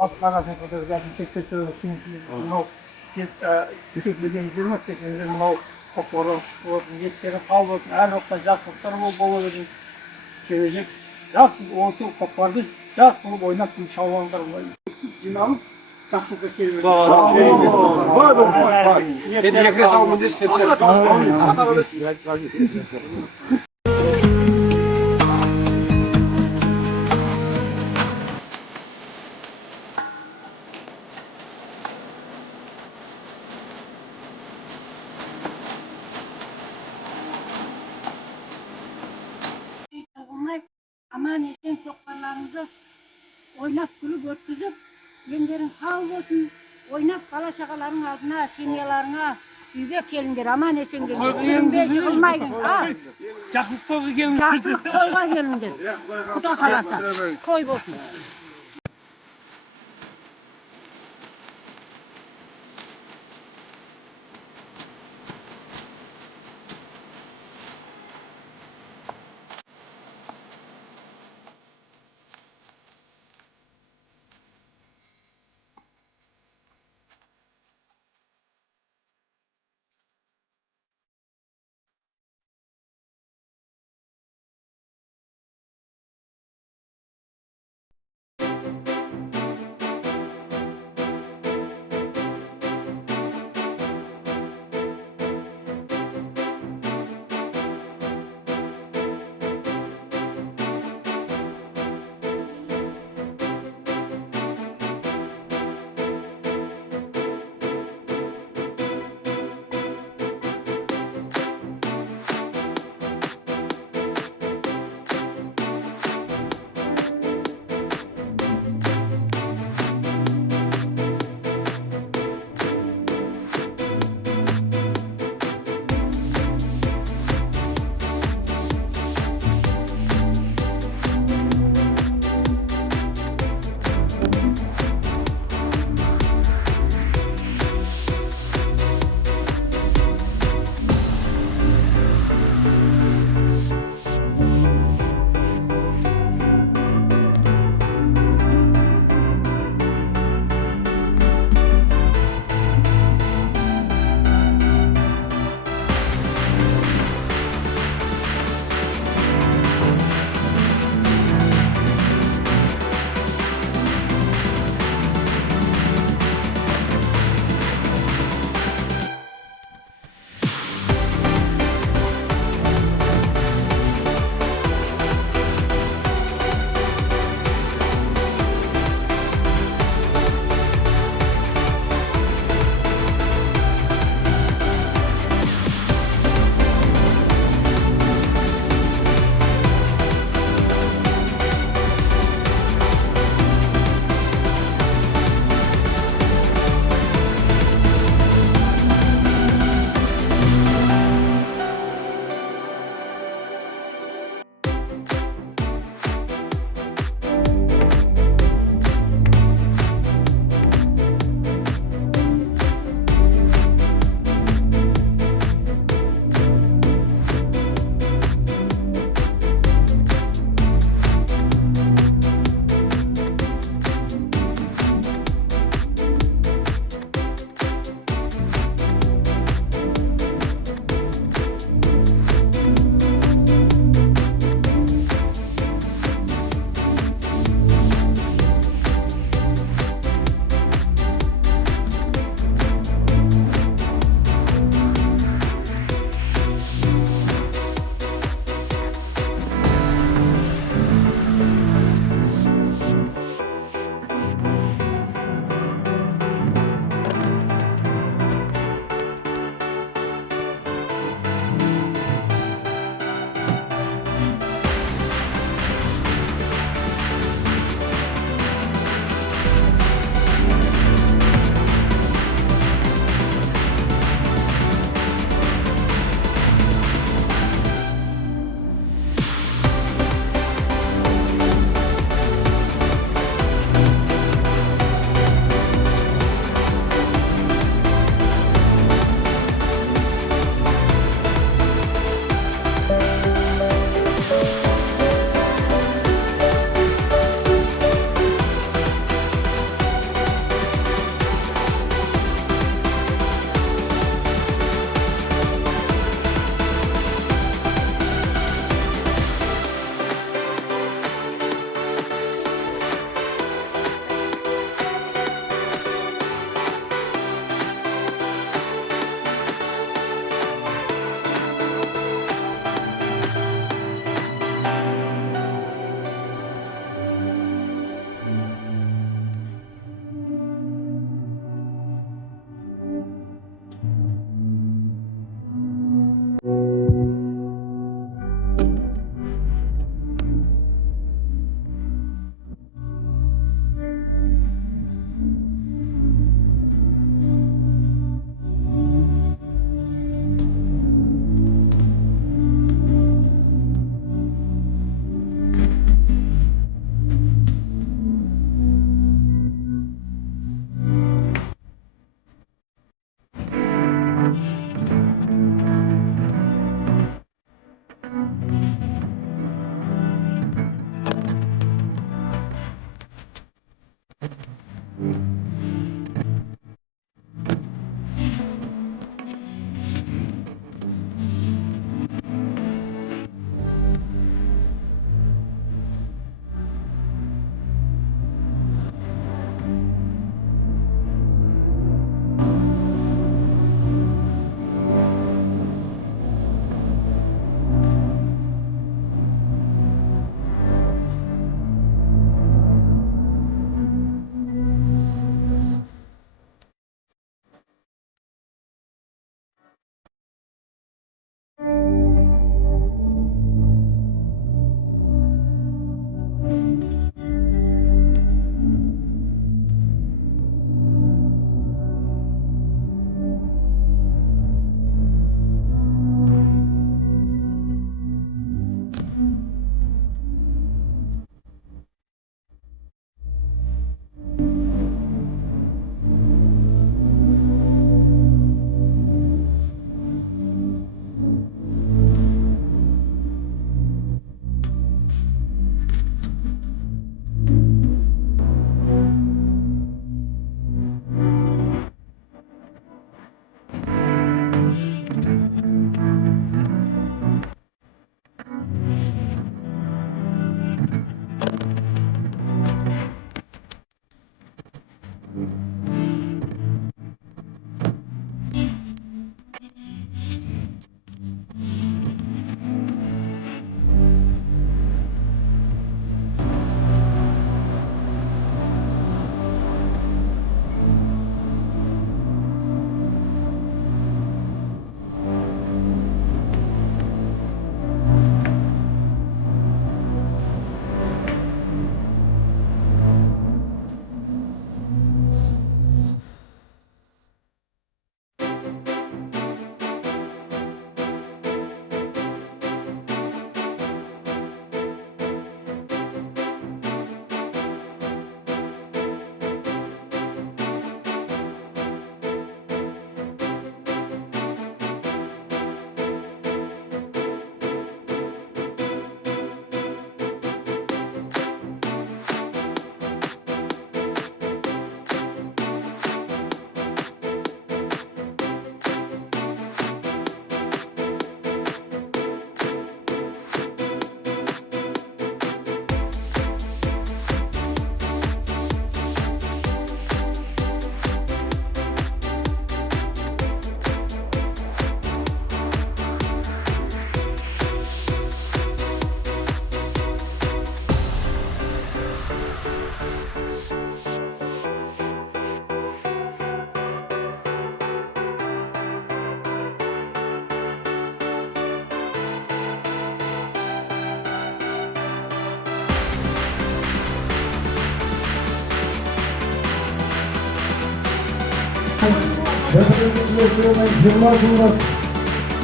Atlara kadar zaten tekrar söylüyorsun. Çekmeden izlemek tekrar mınау kokoro olsun, yetkeri kal olsun, her nokta жақсылықтар бола берсін. Келешек жас осы көкпарды жас қылып ойнап шабуылдар жиналып жақсылыққа келе берсін. Seni yakın almayınca Aman esen sokaklarınızı oynap gülüp ötküzüp, yengerin sağ olsun, oynap kala şakaların ağzına, senyalarına, үйге келіңдер, аман esen келіңдер. Yıkılmayın, ha? Жақсылық тойға келіңдер. Жақсылық тойға келіңдер. Құда қаласа, той болсын.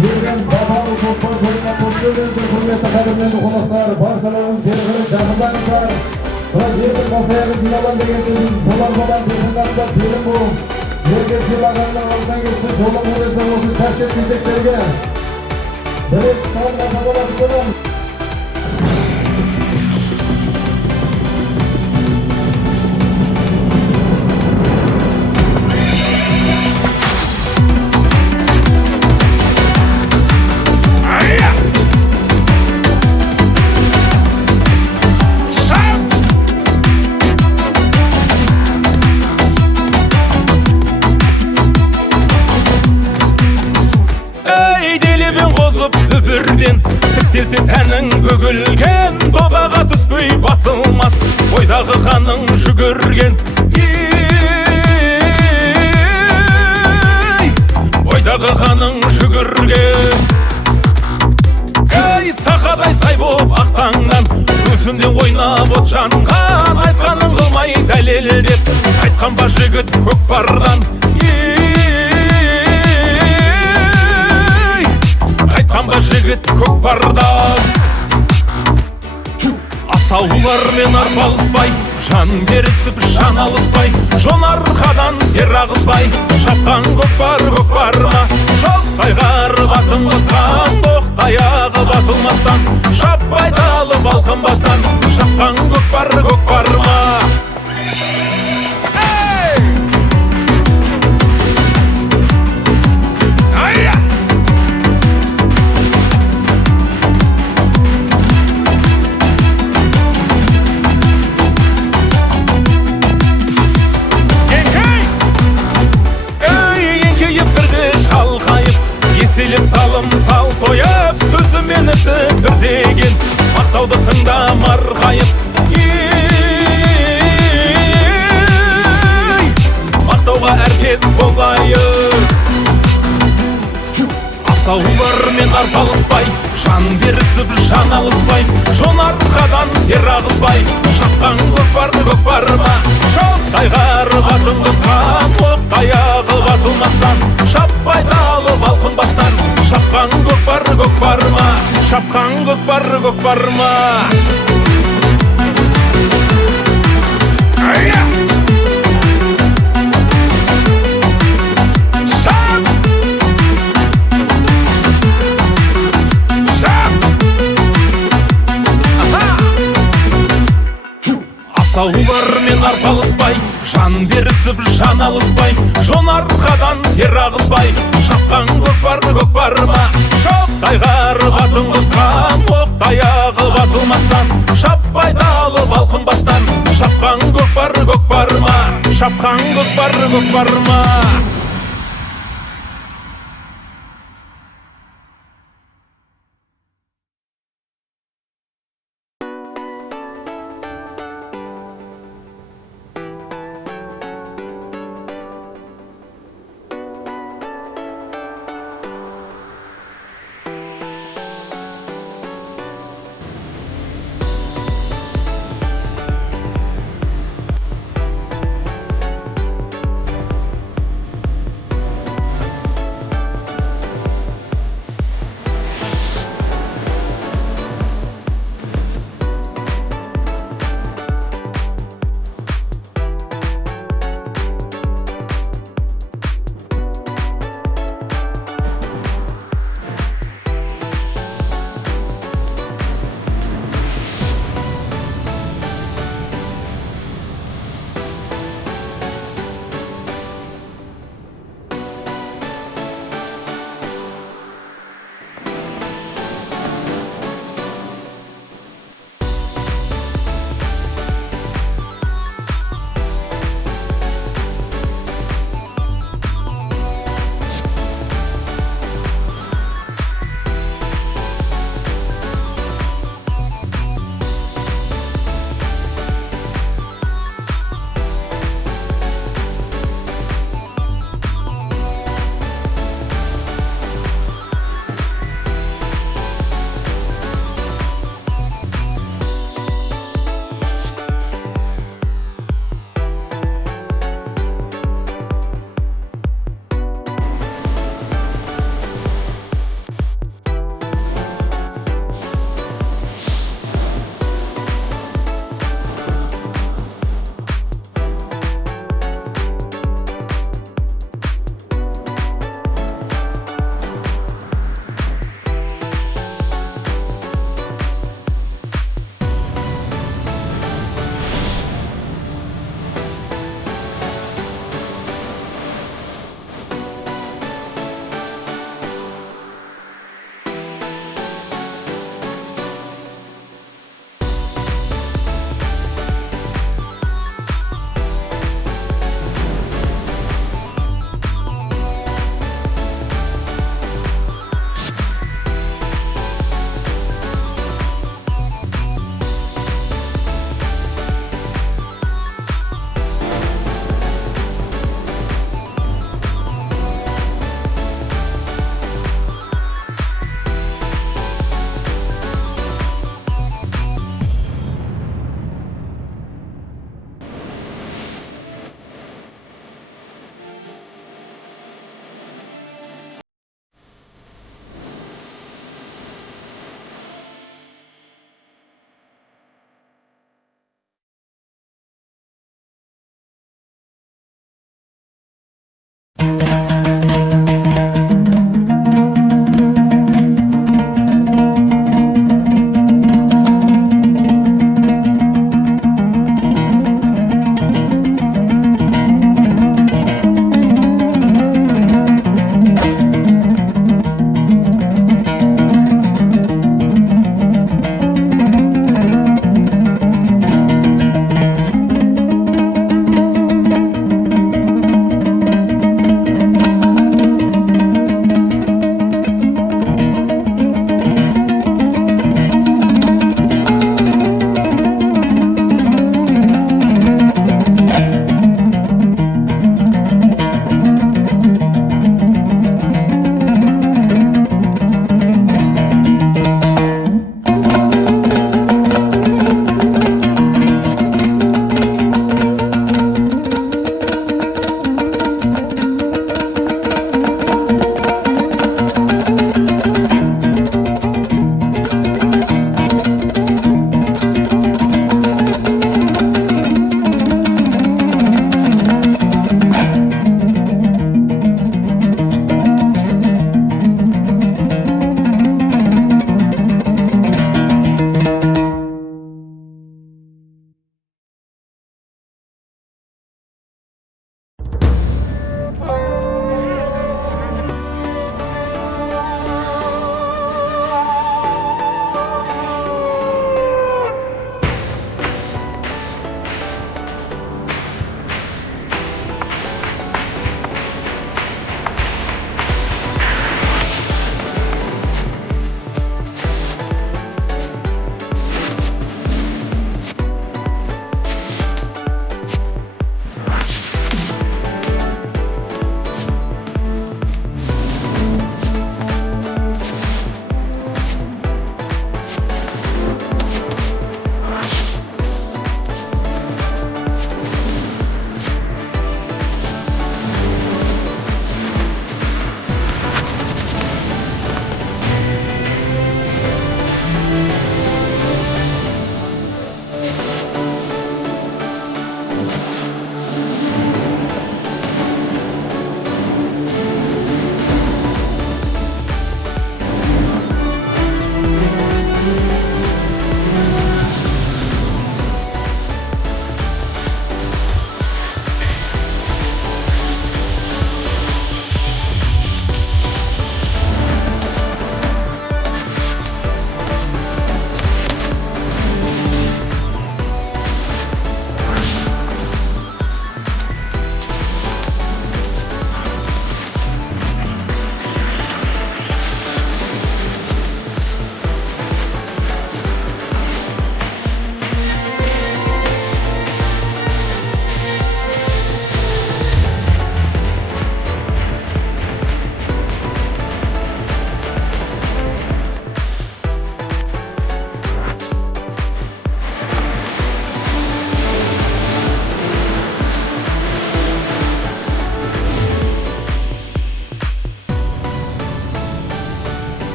Yürgen babalı toplar koyuna topluyordu, hürmeti kadınlarını konaklar, parçaların tergiri canlılarınlar. Yerin masaya yalan degendiniz, dolanmadan tırnakta film bu. Yerge silaganlar oradan geçsin, dolum uğraysa olsun, taş etmeyeceklerge. Evet, sağlıkla sabahlar tutalım. Дүбірден тіртелсе тәнің бөгілген, добаға түспей басылмас ойдағы қаның жүгірген. Ойдағы қаның жүгірген. Сақадай сай боп ақтаңнан, көзінде ойнап от жанған, айтқанын қылмай дәлелдеп айтқан ба жігіт көкпардан. Қамба жігіт көкпардан. Асаулармен арпалыспай, жан берісіп жан алыспай, жон арқадан тер ағызбай, шапқан көкпар көкпарма. Жоқ қайғарып атылмастан, тоқтай ағып атылмастан, шаппай талып алқынбастан, шапқан көкпар көкпарма. Еселеп салым сал тояп, сөзімен ісі бір деген, мақтауды тыңдамар қайып. Мақтауға әркез болайық. Асаулармен арпалыспай, жан берісіп жан алыспай, жон арқадан тер ағызбай, шапқан көкпар көкпарма. Жоқ қайғарып атылмастан, оқтай ағып атылмастан, шаппай талып алқынбастан, шапқан көкпар көкпарма. Шапқан көкпар көкпарма. Асаулармен арпалыспай, жан берісіп жан алыспай, жон арқадан тер ағызбай, шапқан көкпар көкпарма. Жоқ қайғарып атылмастан, оқтай ағып атылмастан, шаппай талып алқынбастан, шапқан көкпар көкпарма. Шапқан көкпар көкпарма.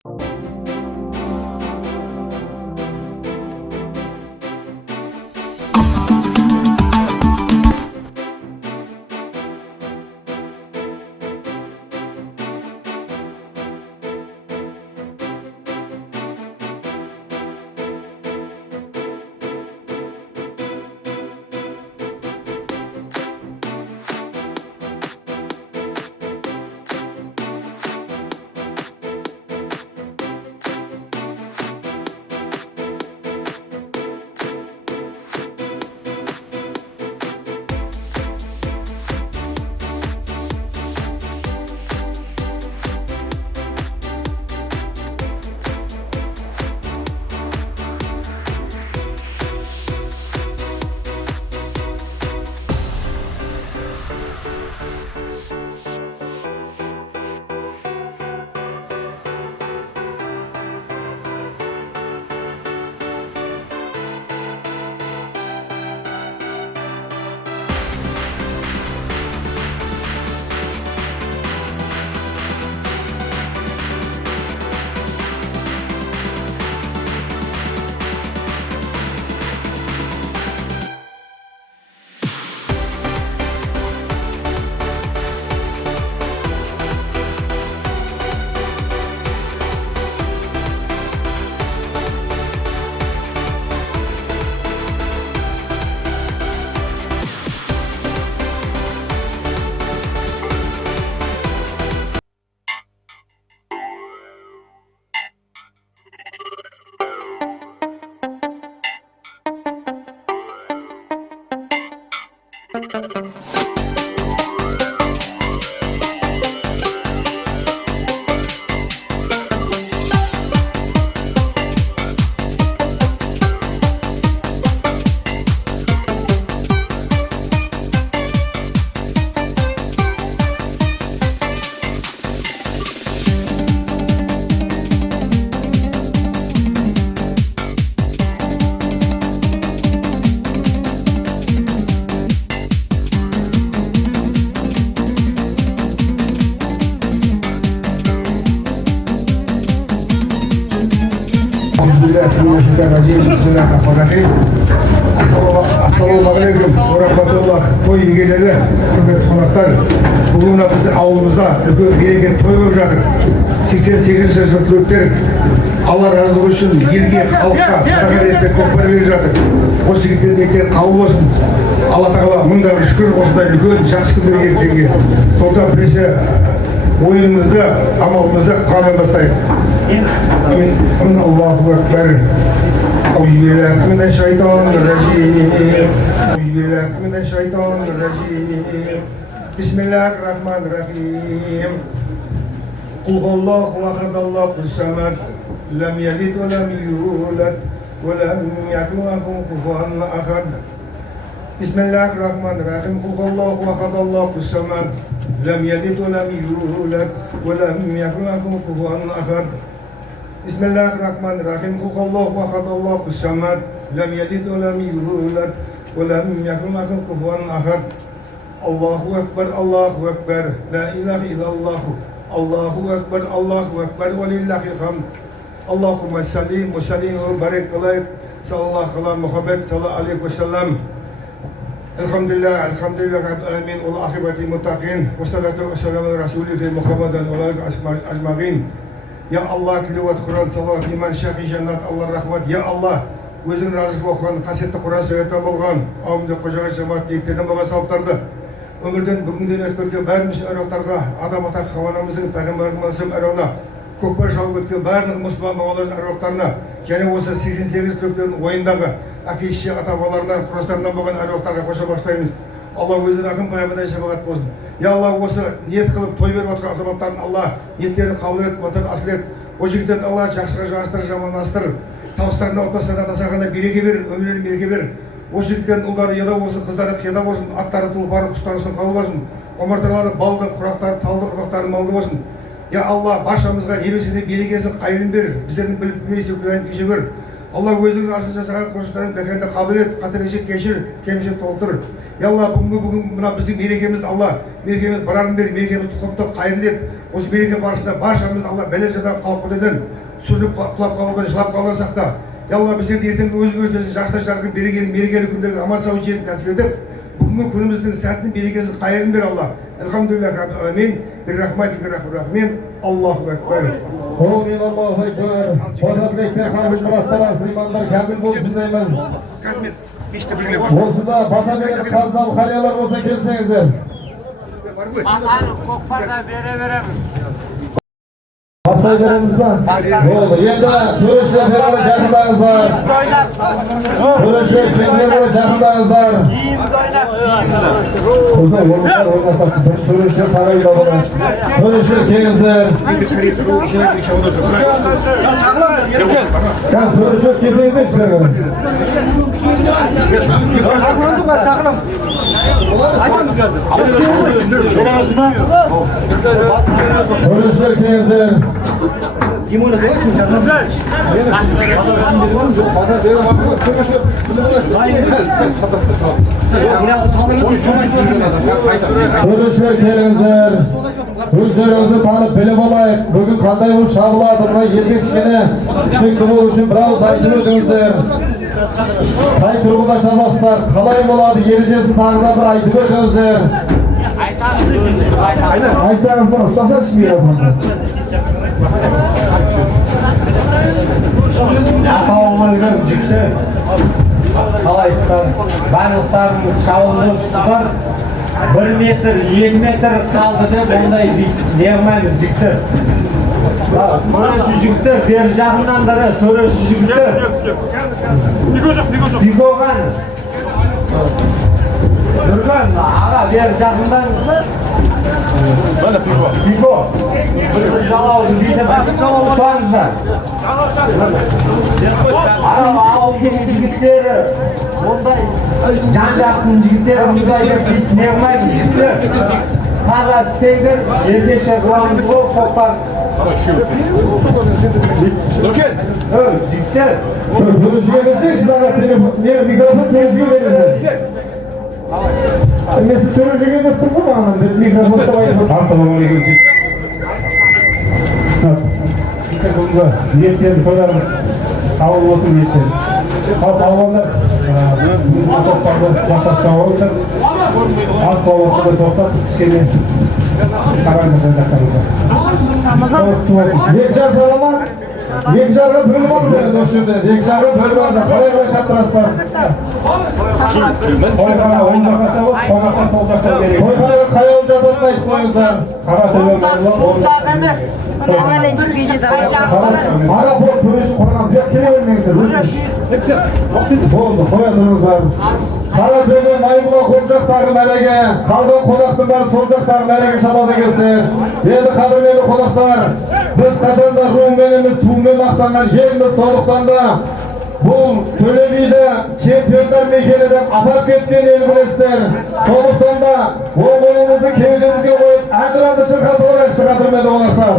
Bismillahirrahmanirrahim. Assalamualaikum warahmatullah. Toy егелері, құрметті қонақтар, бүгін біздің ауылымызда үлкен мереке той болып жатыр. 88 жастағы түлектер Алла разылығы үшін елге, халыққа садақа ретінде көкпар беріп жатыр. Осы жігіттердің ниеттері қабыл болсын. Алла тағала мыңда бір шүкір осындай үлкен жақсы күндерге жеткенге. Сондықтан бірінші ойынымызды, амалымызды Құраннан бастайық. Аллаху акбар. أعوذ بالله من الشيطان الرجيم. أعوذ بالله من الشيطان الرجيم. بسم الله الرحمن الرحيم. قل هو الله أحد الله الصمد لم يلد ولم يولد ولم يكن له كفوا أحد. بسم الله الرحمن الرحيم. قل هو الله أحد الله الصمد لم يلد ولم يولد ولم يكن له كفوا أحد. بسم الله الرحمن الرحيم. قل هو الله أحد الله الصمد لم يلد ولم يولد ولم يكن له كفوا أحد. الله أكبر الله أكبر لا إله إلا الله. الله أكبر الله أكبر ولله الحمد. اللهم صل وسلم وبارك على صلى الله على محمد صلى الله عليه وسلم. الحمد لله رب العالمين والعاقبة للمتقين والصلاة والسلام على رسوله محمد وعلى آله أجمعين. Ya Allah, tilawat Kur'an, salawat iman, şahi jannat, Allah rahmat. Ya Allah, өзің разы болған, қасиетті Құран сөйлетен болған, ауымды қожаға жамат дейіктерден болған сауаптарды. Өмірден бүгінден өткерген бәріміз әруақтарға, адам ата хаванамыздың пайғамбарымыздың әруағына, көкпар шауып өткен барлық мұсылман бабалардың әруақтарына, және осы 88 түлектердің ойындағы әке-шеше ата-бабаларынан, құрастарынан болған әруақтарға қоша бастаймыз. Allah өзі рахым пайғамбардай шапағат болсын. Ya Allah, осы ниет қылып той беріп отқан азаматтарын Алла ниеттерін қабыл ет, батыр асыл ет. О жігіттерді Алла жақсыға жарастыр, жаманастыр. Табыстарына, отбасына, дастарханына береке бер, өмірлеріне береке бер. О жігіттердің ұлдары еда болсын, қыздары қияда болсын, аттары тұлпары, құстары қабыл болсын. Омарталары балды, құрақтары, талды, ұрпақтары малды болсын. Ya Allah, баршамызға ебесіне берекесін, қайырын бер, біздердің біліп білмейсі күләйін кеше көр. Allah өзінің асыл жасаған қоршықтарын бәкенді қабыл ет, қатырешек кешір, кемші толтыр. Алла бүгін мына біздің мерекемізді Алла мерекеміз барарын бер, мерекемізді құттықтап қайырлы ет. Осы мереке барысында баршамыз Алла бәле-жазадан қауіптерден сүрініп құлап қалудан жылап қалудан сақта. Алла біздерді ертең өзіңіз жақсы жарқын мерекелі күндерге аман сау жетіп нәсіп етіп, бүгінгі күніміздің сәтін берекесін қайырын бер Алла. Элхамдулиллах раббил аламин. Биррахматика рахмин. Аллаху акбар. Amin Allahu ekber. Ozodbekdan qabul murossalar Süleymanlar kamil bo'lsin deymiz. Rahmet. İşte birlikte. Bo'lsa Batabek qazdal qariyalar bo'lsa kelsangizlar. Ko'kparda beraveramiz. Pasaylarimizdan. Bo'ldi. Endi ko'rishlar ferali jahondangizlar. Ko'rishlar ferali jahondangizlar. Ko'rishlar qaraylar. Ko'rishlar kelingizlar. Kan ko'rishlar kelingizlar ishlarga. Ko'rishlar kelingizlar. Ko'rishlar kelingizlar. O'zlaringizni tanib bilib olaylik. Bugun qanday bo'lib shavladi, buni yerga kichkina tushuntirib uchun biroz aytib o'tingizlar. Qay turg'ida shavlasizlar, qalay bo'ladi, yerishasi tag'da bir aytib o'tingizlar. Aytsangiz buni ustalar ishlayapman. Atağımızın çıktı. Kalaysızlar. Balıkların şavullusular. 1 metr, 2 metr kaldı da bunday deyememiz çıktı. Burası çıktı. Bir жағынан da töresi çıktı. Bikogan. Durgan. Ağa bir жағынан Biko. Жалауды дейді бәсіп ұстаңыздар. Ауылдың жігіттері, ондай жан-жақтың жігіттері мұндай не қылмайды жігіттер. Қағаз істеңдер, ертеңше қыламыз бол, қоқпар. Нұркен? Жігіттер. Көрішіге берсек, шыдаға микрофон көрішіге беріңіздер. Мен сіз көрішіге деп тұрмын маған, микрофон сабайды. Ассалаумағалейкум. Бүгінгі ниеттерді тойларымыз қабыл болсын ниеттер. Ал балуандар бүгінгі топтарды жасақтап отыр. Аз балуанды тоқтап кішкене қараймыз жақтарымызға. Екі жақ жағыма, екі жағы бөліп алыңыздар осы жерде. Екі жағы бөліп алыңыздар. Қалай шаптырасыздар? Тойғана оң жаққа шабып, қонақтар сол жаққа берейік. Тойғана қаяуын жататын айтып қойыңыздар. Қара төбе Ара бұл көріш қорған бек келе өрмеңіздер. Болды, қоя тұрыңыздар. Қара төбе майбұла қол жақтағы мәлеге, қалған қонақтың бәрі сол жақтағы мәлеге шабады келсер. Енді қадірменді қонақтар, біз қашанда руымен емес туымен мақтанған елміз, сондықтан да бұл Төле биді чемпиондар мекені деп атап кеткен ел білесіздер. Сондықтан да ол қолыңызды кеудемізге қойып, әнұранды шырқатып алайықшы қадірменді қонақтар.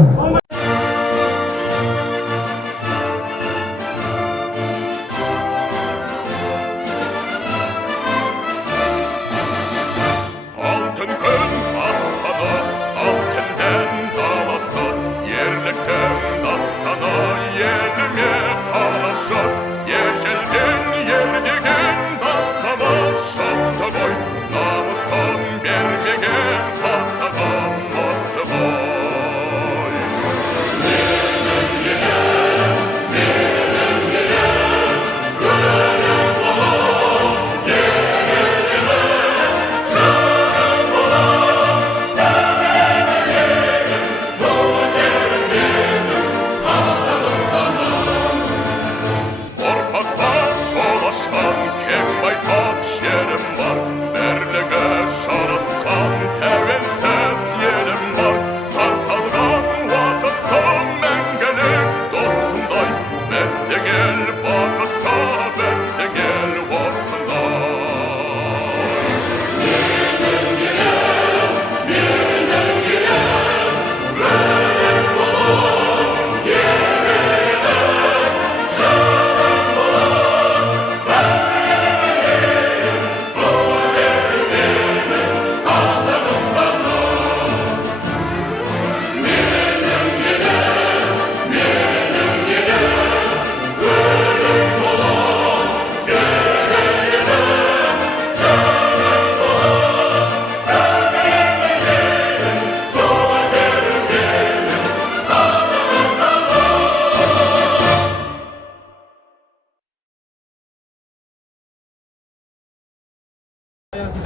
Алтын күн аспаны, алтыннан даласы, ерліктің дастаны еліңе қалашы. Ежелден ермеген даңқыма шақты бой, намысын бермеген қазаған мықты бой.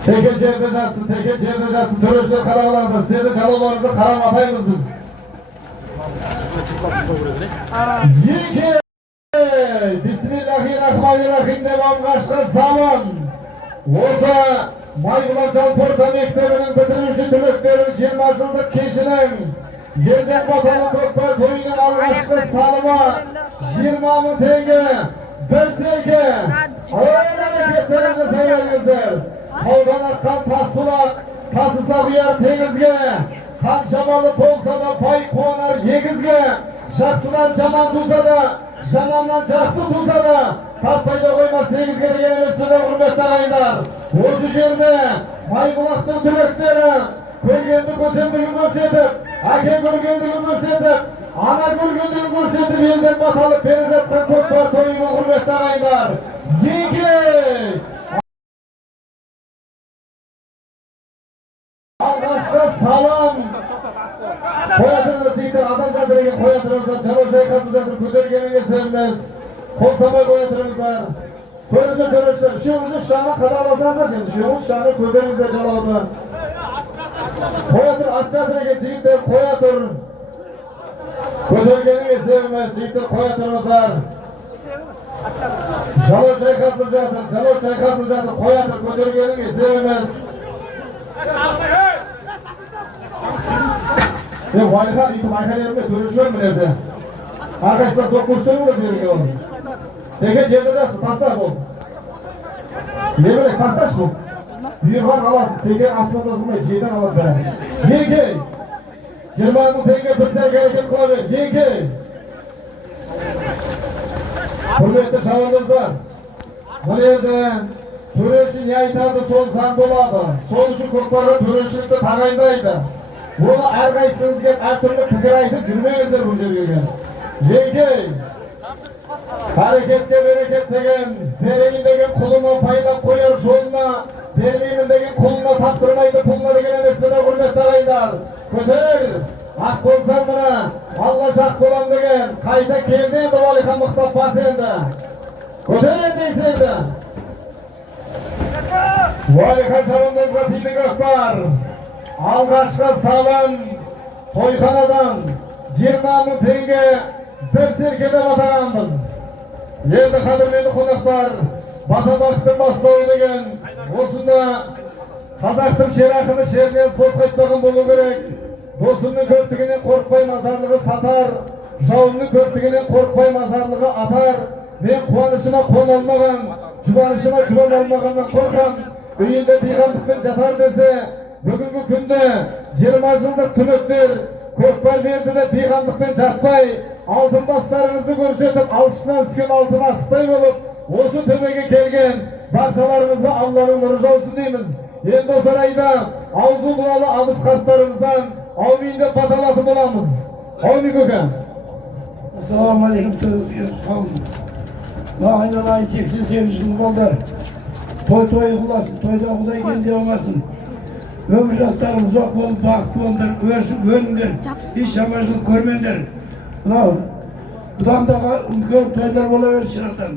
Teke çevre jatsın, teke çevre jatsın. Törüşler kararlarınızda, sizleri calolarınızda karar atayımız biz. Yeki! Bismillahirrahmanirrahim devam kaçkı zaman. Oza Maybular Çalporta Mektebi'nin bitirilişi tülüklerin 20 yıllık kişinin yerden batalım Kökbel toyunun algaçkı salıma 20 tenge bir sergi ağır hareketlerinizi seversinizler. Kavgan akkan tas sulak tasısa uyar tenizge kan şamalı polsa da pay konar yegizge şaksıdan çaman tuzda da şamandan çaksı tuzda da tatpayda koymaz tenizge degen üstüne hürmetli ağaylar. Ozu жерде Майбулақтың түлектері көргенді көсемдігін көрсетіп, әке көргендігін көрсетіп, ана көргендігін көрсетіп, елден баталық беріп жатқан көкпар тойына құрметті ағайындар. Еге! Алғашқы салам! Қоя тұрыңыз жігіттер, адам қазірген қоя тұрыңыздар, жалау жайқатыңыздар, көтергеніңе сеніміз. Қолтамай қоя тұрыңыздар. Körüzü törüşler, şuurunu şanı kadalasanlar şimdi, şuurunu şanı köpeğinizle caladı. Koyatır, atçatır geçigitler, koyatır. Kötürgenin eserimiz, çigitler koyatırımızlar. Jalo çaykatlıcadır, koyatır, kötürgenin eserimiz. Valihan, iti mayhan yerinde törüşüyor mu nerede? Arkadaşlar dokuştuğunu da diyor onu. Teke çevireceksin, paslar bu. Ne böyle paslar bu? Bir var alasın, teke aslında durmayı, şeyden alasın. Yenge! Girman bu teke bitser gereken kılavı, yenge! Hürmetli şavanızlar, bu yerde töreşin yaytardı son zan doladı. Son şu kurtları töreşilikte tağayındaydı. Bunu әрқайсыңызға әртүрлі пікір айтып жүрмеңіздер бұл жерге. Yenge! Hareketke bereket degen, vereyim degen kuluna payda koyar şoluna, vermeyeyim degen kuluna tattırmaydı puluna degen emesine hürmetli ağaylar. Kötür, ak bolsan bana, Allah şak bolan degen, kayta keldiğinde valiha mıhtap basende. Kötür endeysendi. Valiha şarından zatili gökbar, algaçka salan, toykanadan, 20 tenge, bir serkede batağımız. Yerді қадірменді қонақтар, Батабақтың бастауы деген, осында қазақтың шер ақыны шерінен спорт қайтпаған болу керек. Досымның көптігінен қорықпай мазарлығы сатар, жауымның көптігінен қорықпай мазарлығы атар. Мен қуанышыма қон алмаған, жұбанышыма жұбан алмағаннан қорқам. Үйінде бейғамдықпен жатар десе, бүгінгі күнде 20 жылдық түлектер көкпар берді де бейғамдықпен жатпай, алтын бастарыңызды көрсетіп, алшысынан түскен алтын асықтай болып, осы төбеге келген баршаларыңызға Алланың нұры жаусын дейміз. Енді осы арайда аузы дуалы абыз қарттарымыздан аумин деп баталатып боламыз. Аумин көке. Ассалаумағалейкум, айналайын 88 жыл болдар. Той қыласын, тойда құдай келде оңасын. Ömür жастарым ұзақ болып, бақытты болыңдар, өсіп өніңдер, еш жаманшылық көрмеңдер. Бұдан дағы үлкен тойлар бола бер шырақтан.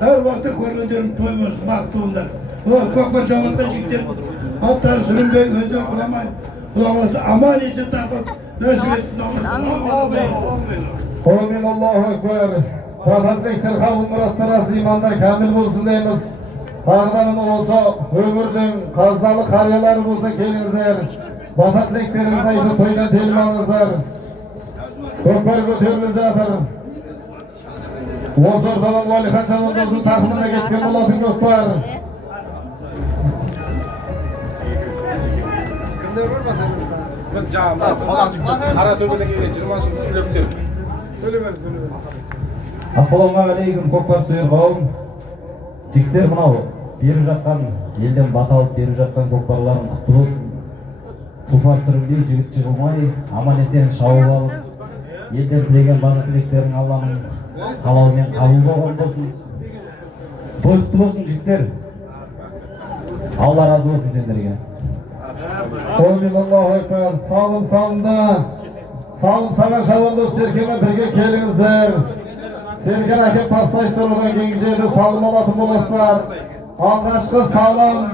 Әр уақытта көргендерім той болсын, бақытты болыңдар. Көкпар жауапта жігіттер, аттары сүрінбей, өздері құламай, құламасы аман есен тапып, өсіп етсін. Amin, Allahu Ekber. Fatih'tir kavim murattarası imanlar kamil olsun deyimiz. Bağdanın olsa, ömürdün kazdalı karyaları olsa gelinizler. Batatliklerimiz aydı toydan telmanızlar. Kökber götürülüz atarım. Ozordan vali kaçanımızın takımına gitken olasın kökber. Assalamualaikum көкпар сүйер қауым. Жігіттер мынау беріп жатқан, елден бата алып беріп жатқан көкпарларың құтты болсын. Тұлпар түрінде жігіт жығылмай, аман есен шауып алып, елден тілеген барлық тілектерің Алланың қалауымен қабыл болған болсын. Той құтты болсын жігіттер. Алла разы болсын сендерге. Amin, Allahu Ekber. Sağın sağında. Sağın sağa şavandos serkeme birge kelingizler. Serken ake paslayslar olan gengi жерде салым алатын боласыздар. alğaşqı salım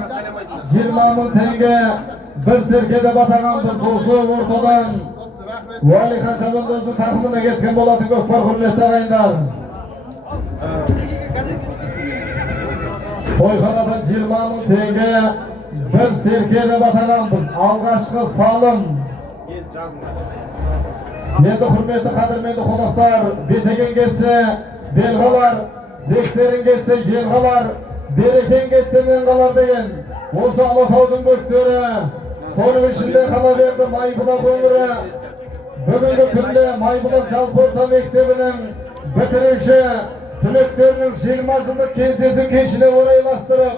20.000 tenge bir serkede batağanbız osu ortadan Valixan Şabandozdun taqimine ketken boladi Gökbar hurmetli ağaylar. Toyxanadan 20.000 tenge bir serkede batağanbız alğaşqı salım. Endi hurmetli qadrmenli qonaqlar, betegen ketsa belg'alar, beklerin ketsa yelg'alar, bereken ketsa mengalar degan. O'sha Alataudun bo'ktori, so'ning ichida qalaverdi Maybuloq o'ngiri. Bugungi kunda Maybuloq Jalpa o'rta maktabining bitiruvchi tuleklarning 20 yillik kezesi kechini o'raylashtirib,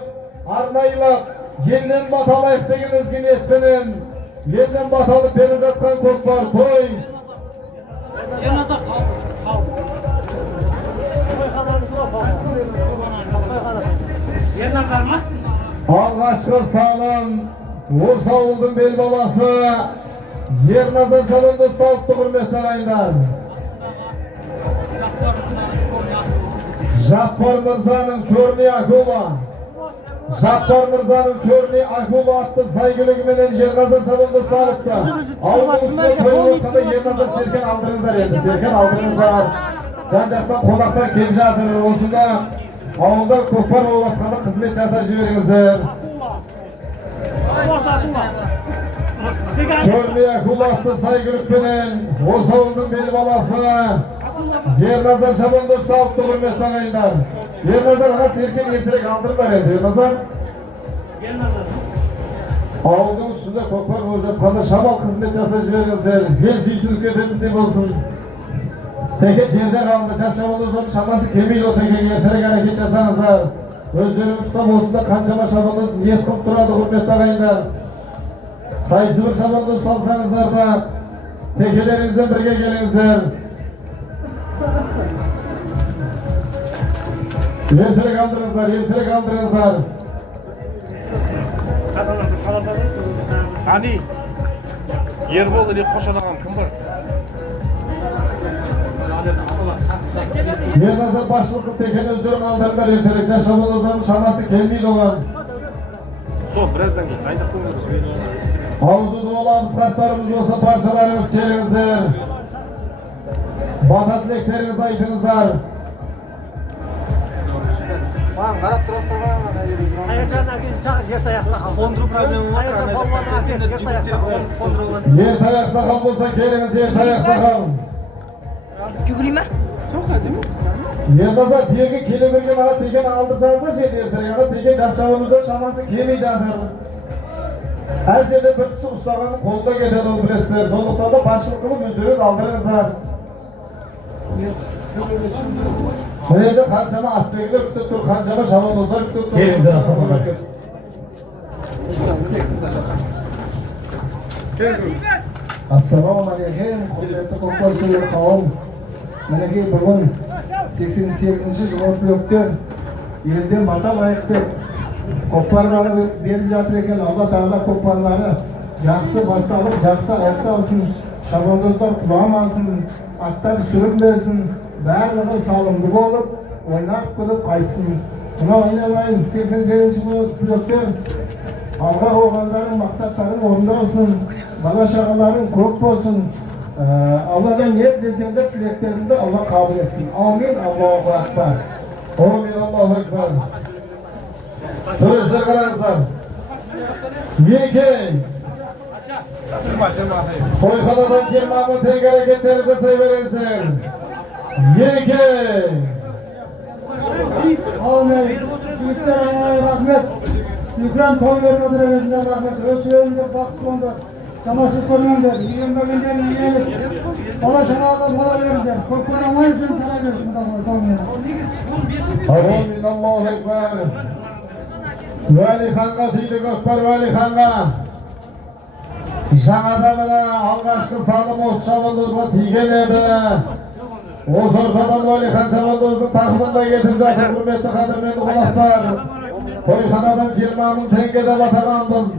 arnaylab yeldan batalayıq degan izgi niyatbilan yeldan batalib berib жатқан Ko'kbar to'y. Alğaşqı salım Ursavuldun bel balası Yernazar Şabandoz salıptı hurmetli ağaylar. Jappar Mirza'nın Chorniy Akula Jappar Mirza'nın Chorniy Akula attı saygılığı menen Yernazar Şabandoz salıptı. Ağzınızda toyuyorsa da Yernazar Serkan aldırınızlar endi. Serkan aldırınızlar. Can-жақtan qonaqlar kelip жатыр. Osunda ауылда көкпар болып жатқанда қызмет жасап жіберіңіздер. Chorniy Akula atты saygылықпенен осы ауылдың бел баласы Yernazar Şabandoz salыпты hurmetli ağaylar. Yernazar ağa Serkan erтерек алдырыңдар енді. Yernazar ауылдың үстінде көкпар болып жатқанда шамал қызмет жасап жіберіңіздер. Ел сүйсіздікке бетінде болсын. Teke жерде қалды, жас Шабандоздың шамасы келмейді, о текеге ертерек әрекет жасаңыздар. Өздеріңіз ұстап осында қаншама Шабандоз ниет қылып тұрады, құрметті ағайындар. Қайсы бір Шабандоз салсаңыздар да, текелеріңізден бірге келіңіздер. Ертерек алдырыңыздар, ертерек алдырыңыздар. Қани, Ербол или Қошан ағам кім бар? Yernazar başlıklı teken özdürüm aldırınlar erterek. Жас Шабандоздың şaması kelmeydi olan. Сол, біраздан кейін, айдап көңілді. Ауызы дуаламыз, хаттарымız olsa parçalarınız kelіңіздер. Bata tilekleriniz айтыңыздар. Маған қарап тұрасың ба? Ертаяқ сақал болса келіңіз, ертаяқ сақал. Жүгірейін ба? Yernazar bergi kelebergen ağa teken aldırsanızda şeydi erterek. Ağa teken жас Шабандоздың şaması kelmey жатыр. Her жерде bir tutup ustağının kolunda ketedi onu bilesizler. Sonuçta da başlık kılıp özdürüp aldırыңыздар. Bu yerde kançama attegiler kütüp tur, kançama Şabandozlar kütüp tur. Gelіңіздер асылыңдар. Ассалаумағалейкум, құрметті көкпар сүйер қауым. Мінекей бүгін 88-ші жыл түлектен елден бата лайықты көкпарлары беріп жатыр екен. Алла тағала көкпарлары жақсы басталып, жақсы аяқталсын, Шабандоздар құламасын, аттар сүрінбесін, барлығы салымды болып, ойнап күліп қайтсын. Мына ойнамайын 88-ші жыл түлектен алға қойғандардың мақсаттарын орындалсын, бала шағаларың көп болсын. Allah'dan yer dilsende tileklerinde Allah kabul etsin. Amin. Allahu Ekber. Amin. Allahu Ekber. Duruşlar kararızlar. Yeki. Toyxanadan 20.000 tenge hareketleri жасай беріңіздер. Yeki. Amin. Büyükler rahmet. Büyükler toy vermeden evvelden rahmet. Özlerinde baktı onda. Çamaşır koymanlar, yiyemegenden yiyelim. Bala şanadan bala verirler. Korklar amayısın, sana versin. Amin. Allahu Ekber. Valixanға тиді көкпар Valixanға. Жаңада мына алғашқы салым осы Шабандозға тиген еді. Осы ортадан Valixan Шабандозды тақымында кетіп жатыр, құрметті қадірменді қонақтар. Toyxanadan 20.000 tengede batağanбыз.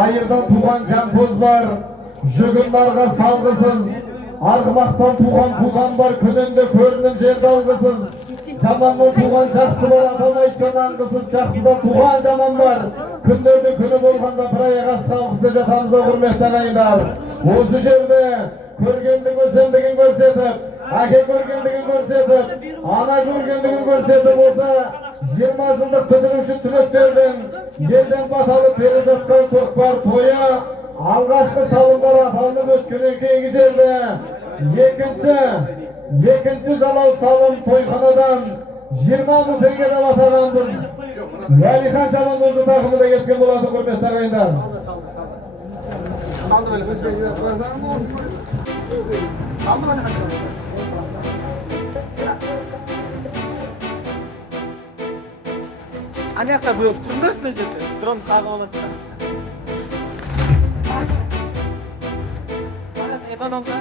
Айырдан туған жампоз бар, жүгіндарға салғысыз. Арғымақтан туған бар, күнінде көрінім жерді алғысыз. Жаманнан туған жақсы бар, атам айтқаннан қысып жақсыдан туған жаман бар. Күндерді күні болғанда бір аяқ асқан кісі жатамызда құрметті ағайындар. Осы жерде көргендік өсемдігін көрсетіп, әке көргендігін көрсетіп, ана көргендігін көрсетіп болса 20 жылдық бітіруші түлектердің елден баталып беріп жатқан көкпар тойы алғашқы салымдар аталынып өткеннен кейінгі жерде екінші жалау салым тойханадан 20 мың теңге деп атағанбыз. Уәлихан Шабандозды тақымы да кеткен болады құрметті ағайындар. Анаяқта бөліп тұрыңдаршы мына жерде. Дрон қағып аласыздар. Экономка.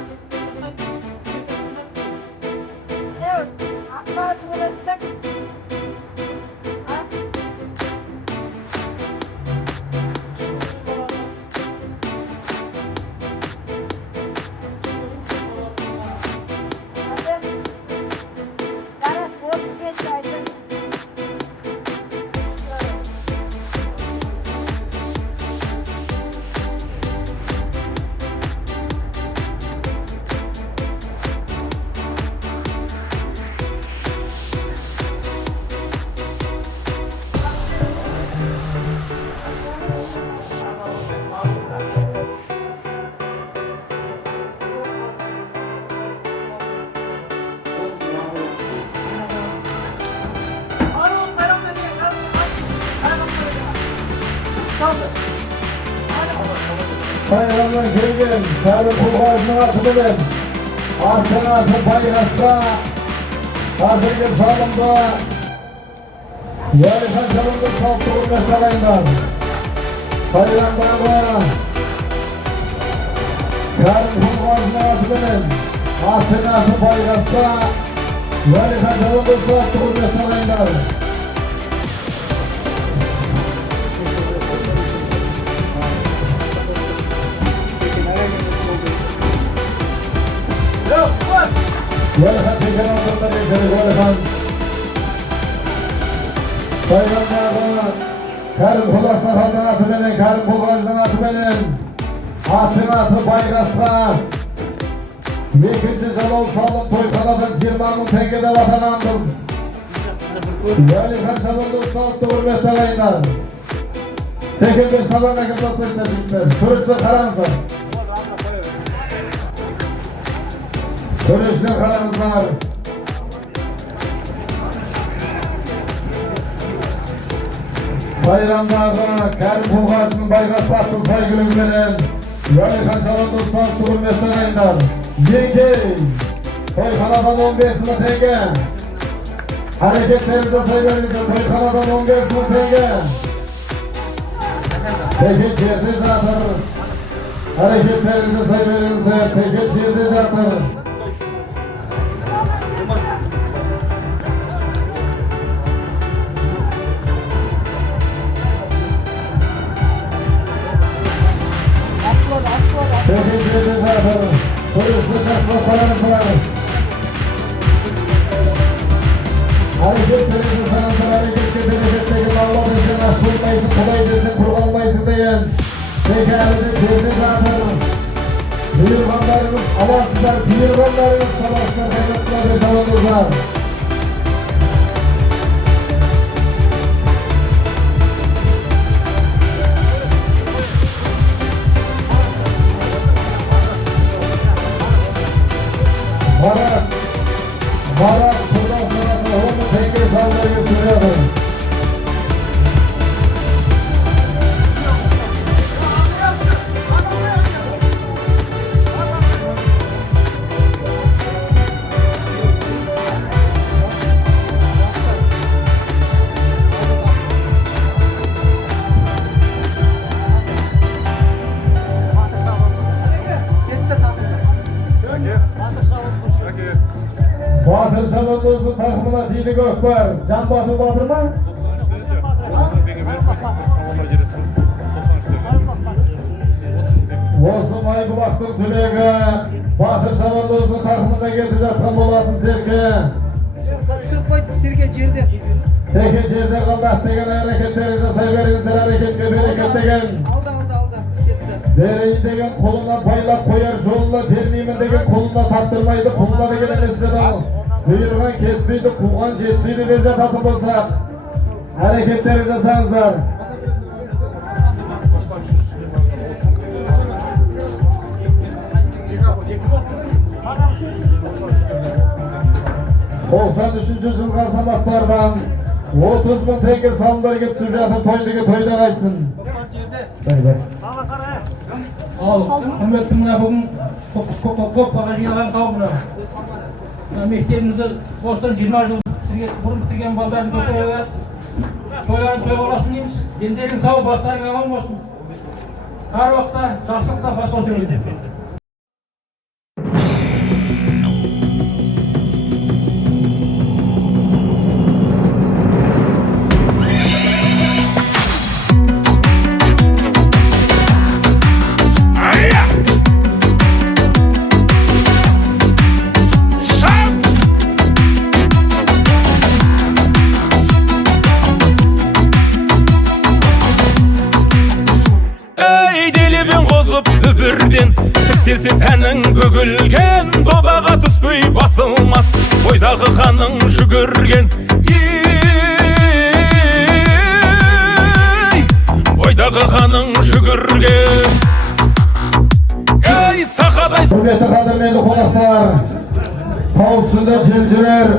Bayramdan kelgen sarı kulvarının atımının arkanası bayrasla hazırgı salımda Uәлихан Шабандоз салықтығын мәсағайындар. Bayramдағы Кәрім kulvarının atımının arkanası bayrasla Uәлихан Шабандоз салықтығын мәсағайындар. Uәлихан tekrar altında geçeriz Uәlихан. Bayramдағы Kәрім Kulvarının atımının, Kәрім Kulvarının atımının atı bayrasla ikinci жалау салым тойханадан 20 мың теңге деп атағанбыз. Уәлихан Шабандоз салықты құрметті ағайындар. Tekrar sabahına kadar söyleyecekler. Көрішілер қараңыздар. Көрішілер қараңыздар. Сайрамдағы Кәрім Kulvarының байғасы атты сайгүлігіменен Уәлихан Шабандоз салықты құрметті ағайындар. Еңкей тойханадан 15 мың теңге. Hareketleri жасай беріңіздер. Тойханадан 15 мың теңге. Teket yerde жатыр. Hareketlerinizi жасай беріңіздер. Teket yerde жатыр. Teket yerde жатыр. Көрісті жақсылықтарыңыздар. Hareketlerinizi sanatır, hareketке берекеттегі Алла берсін, ашылмайсың, Құдай берсін, құрғанмайсың деген текәріде жерде жатыр. Бұйырғандарыңыз аласыздар, бұйырғандарыңыз саласыздар, қайраттылар, жауыңыздар. Barak, buradan sonra onu tenge sağlığa götürüyoruz. Батыр Шабандоздың тақымына тиді көкпар. Жан Батыр Батыр ма? Осы Майбұлақтың түлегі Батыр Шабандоздың тақымына келді жатқан болатын серке. Teke жерде қалдық деген әрекеттері жасай беріңіздер, әрекетке берекет деген. Берейін деген қолына байлап қояр, жолына бермеймін деген қолына таптырмайды, қолына деген емес педал. Бұйырған кетпейді, қуған жетпейді деп жататын болсақ, әрекеттері жасаңыздар. Тоқсан үшінші жылға санаттардан 30.000 теңге салымдар кетіп түсіп жатыр, тойдығы тойда қайтсын. Ал құрметті мына бүгін көп баға жинаған қауымына мектебімізді осыдан 20 жыл бұрын бітірген балдардың тойларын той боласын дейміз. Дендерің сау, бастарың аман болсын. Әр уақытта жақсылықта бастау сөйлейді. Тіртелсе тәнің бөгілген, добаға түспей басылмас, бойдағы қаның жүгірген. Бойдағы қаның жүгірген. Сақадай Құрметті қадірменді қонақтар, тау үстінде жел жүрер,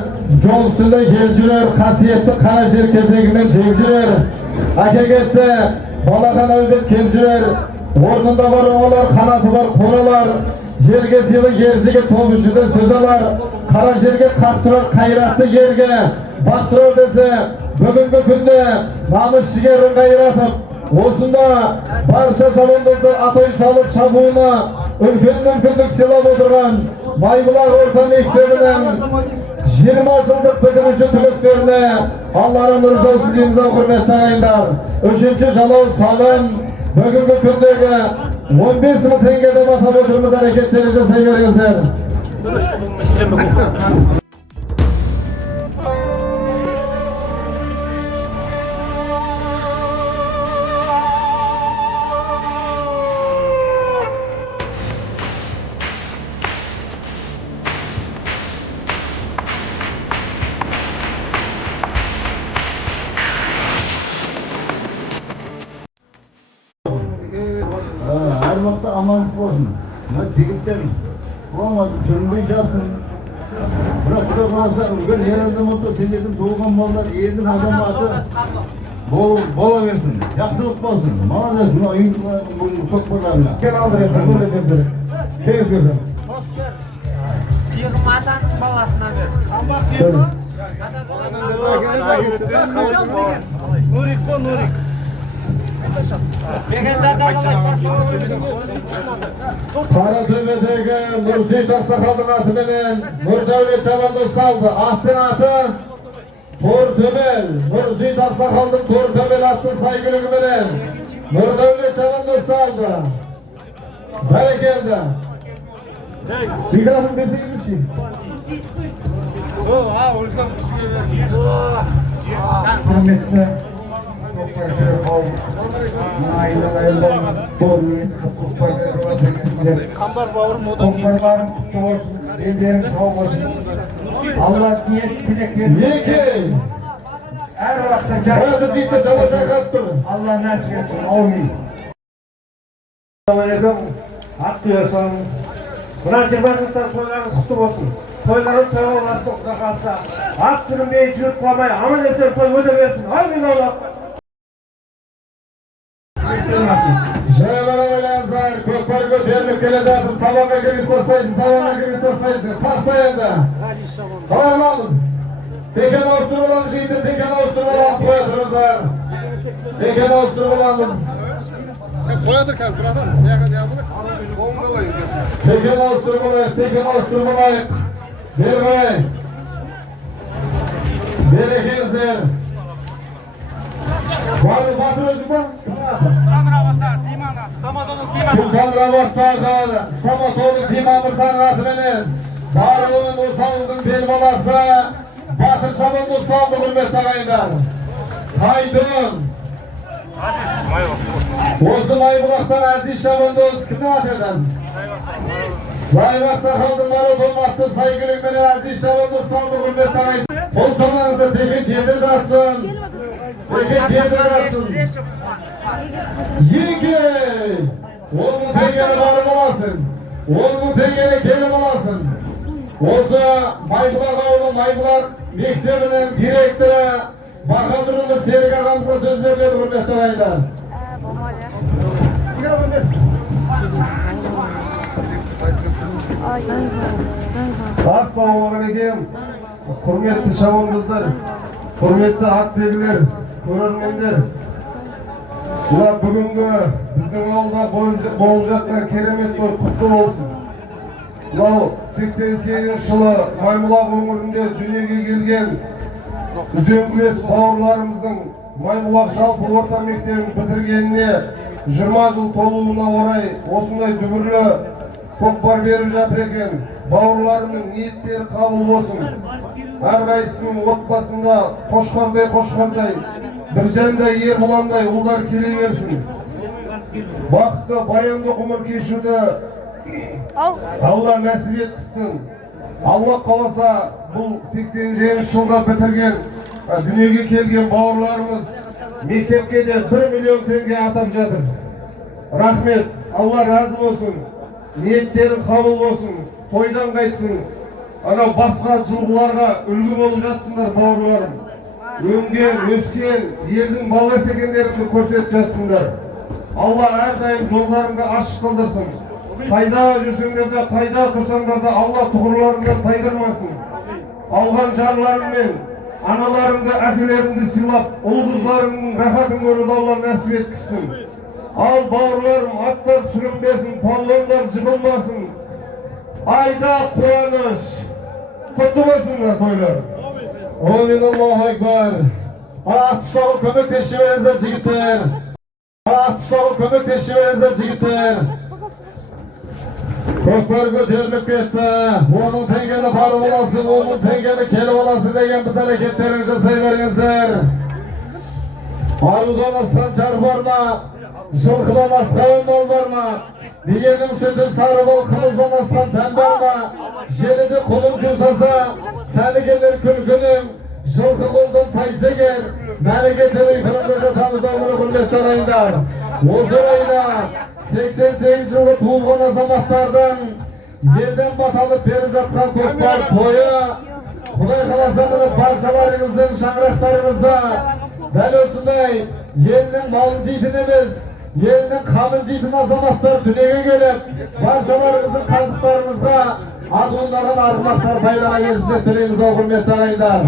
жол үстінде ел жүрер, қасиетті қара жер кезегімен жел жүрер. Әке кетсе, баладан өлдеп кем жүрер. Орнында бар оңалар, қанаты бар қоралар, ерге сыйлы ер жігіт топ үшіден сөз алар. Қара жерге қақтырар қайратты ерге, бақтырар десе, бүгінгі күнде намыс жігерін қайратып, осында барша жалындарды атой салып шабуына үлкен мүмкіндік сыйлап отырған Майбұлақ орта мектебінің 20 жылдық бітіруші түлектеріне Аллары нұр жаусын дейміз, құрметті ағайындар. Үшінші жалау салым бүгінгі күндегі 15.000 теңгеден атап отырмыз, әрекеттері жасай беріңіздер. Her vakti amanlık olsun. Jigitler olmadı, sönmey жатсын. Бірақ құда қаласа үлкен ер адам болса, сендердің туылған балалар, елдің азаматы бола берсін. Жақсылық болсын. Молодец, мына үйіңді көкпарларына. Кен алдырайық, көрсетіңіздер. Кез көрдім. Сиғым атаның баласына бер. Нурик по Нурик. Қаратөбедегі Нұрсейіт Ақсақалдың атыменен Нұрдәулет Жабандос салды. Аттың аты Тортөбел. Нұрсейіт Ақсақалдың Тортөбел аттың сайгүлігіменен Нұрдәулет Жабандос салды. Бәрекелді. Микрофон берсеңіз ше. Құрметті көкпаршы қауым, айналайын болмын, көкпарларым құтты болсын, елдерің сау болсын. Алла ниет тілектерін әр уақытта Алла нәсіп етсін, аумин. Ақтүйесің, мына 20 жылдар тойларыңыз құтты болсын. Тойларын той болмасын қалса, ақ түрінбей жүріп қалмай, аман есен той өте берсін. Амин Аллах. Жайлара ойлаңыздар, көкпар көтеріліп келе жатыр, сабаққа кіріс тастайсың, сабаққа кіріс тастайсың. Таста енді. Қалай аламыз? Текен ауыстырып аламыз, жейді, текен ауыстырып аламыз, қоя тұрыңыздар. Текен ауыстырып аламыз. Қоя тұр қазір, братан. Текен ауыстырып алайық, текен ауыстырып алайық. Бер қой. Берекеңіздер. Var mı Batur Özgür var? Sultan Rabak'ta Samatoğlu Timamır sanatının Sarı'nın Usal'ın bir balası Batır Şabandoz saldı hürmetli ağaylar. Haydun. Bozdu Maybulak'tan Aziz Şabandoz kimden at ediniz? Zayıbak Sakal'ın maraton attı saygılığından Aziz Şabandoz saldı hürmetli ağaylar. O zamanınızda teke çiğde zatsın. Teke çiğde zatsın. Yiki. Oğlum tekeli varım olasın. Oğlum tekeli kelim olasın. Olsa Maybulak oğlu Maybulak Mektebi'nin direktörü Bakaldırılı Serik ağamıza söz veriyordu hürmetli ağaylar. Assalamualaikum. Hürmetli şabandozlar, hürmetli akbegler, көрерmender. Ular bugungi bizning olda bo'lib жатқан keremet to'y qutlug' bo'lsin. Ular 88-yılı Maybulak өңірінде дүниеге келген үзеңгілес бауырларымыздың Maybulak жалпы орта мектебін бітіргеніне 20 жыл толуына орай осындай дүбірлі көкпар беріп жатыр екен. Бауырларымның ниеттері қабыл болсын. Әрқайсысының отбасында қошқардай біржандай ер бұландай ұлдар келе берсін. Бақытты баянды ғұмыр кешуді Алла нәсіп еткізсін. Алла қаласа бұл 80 жылға бітірген дүниеге келген бауырларымыз мектепке де 1 миллион теңге атап жатыр. Рахмет, Алла разы болсын. Ниеттерің қабыл болсын, тойдан қайтсын. Анау басқа жылғыларға үлгі болып жатсыңдар бауырларым. Өнген, өскен, елдің баласы екендеріңді көрсетіп жатсыңдар. Алла әрдайым жолдарыңды ашық қылдырсын. Қайда жүрсеңдер де, қайда тұрсаңдар да Алла тұғырларыңдан тайдырмасын. Алған жарларыңмен аналарыңды, әкелеріңді сыйлап, ұл-қыздарыңның рахатын көруді Алла нәсіп еткізсін. Ал бауырларым аттар сүрінбесін, палуандар жығылмасын. Айда қуаныш, құтты болсыңдар тойлар. Amin Allahu Ekber. Atsalı kömür peşiverenizler jigitler. Atsalı kömür peşiverenizler jigitler. Kökber götürülüp gitti. Onun tengeli parı olasın, onun tengeli keli olasın degen biz hareketlerinize sayveringizler. Arıdan aslan çarp varma, жылқыдан асқан мол бар ма? Бигенің сүті сары бол, қымыздан асқан тән бар ма? Желіде қолын жусаса, сәні келер күлкінің, жылқы қолдан тайса кер, мәліке төлей қырымда жатамыз алмыры құрметті ағайындар. Осы орайда 88 жылғы туылған азаматтардың елден баталып беріп жатқан көкпар тойы, Құдай қаласа мұны баршаларыңыздың шаңырақтарыңызда дәл осындай елінің малын жейтін емес, елінің қамын жейтін азаматтар дүниеге келіп, баршаларыңыздың қазықтарыңызға адуындаған арғымақтар пайдаға келсін тілейміз ау құрметті ағайындар.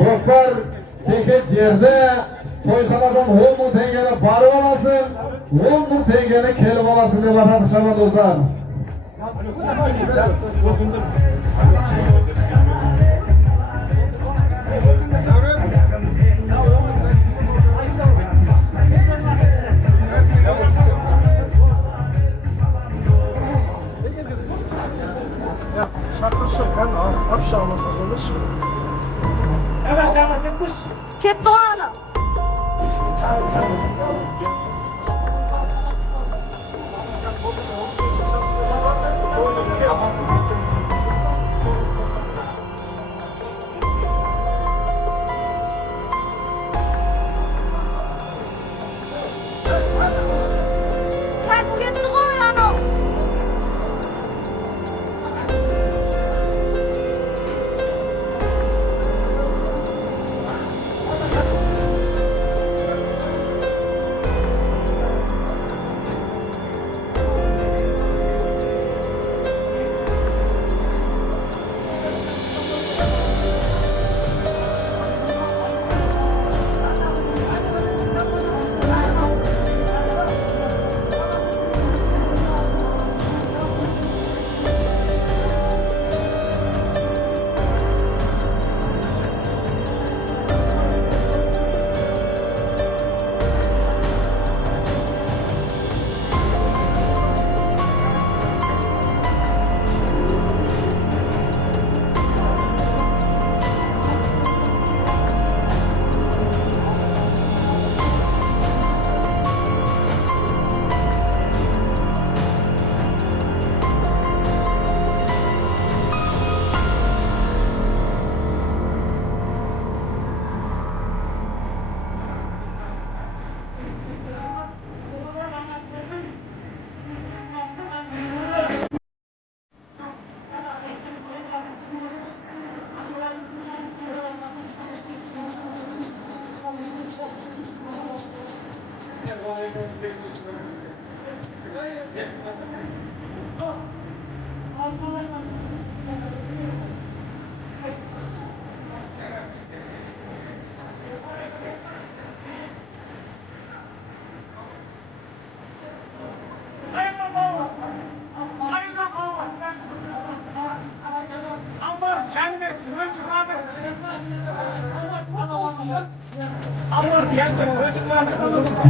Көкпар теке жерде тойханадан 10 мың теңгені барып аласың, 10 мың теңгені келіп аласың деп атады шабандоздар. Şarkısı ben hapşa almasa sonuç. Evet anlaşılmış. Ketdi ana. Ketdi qo'y ana.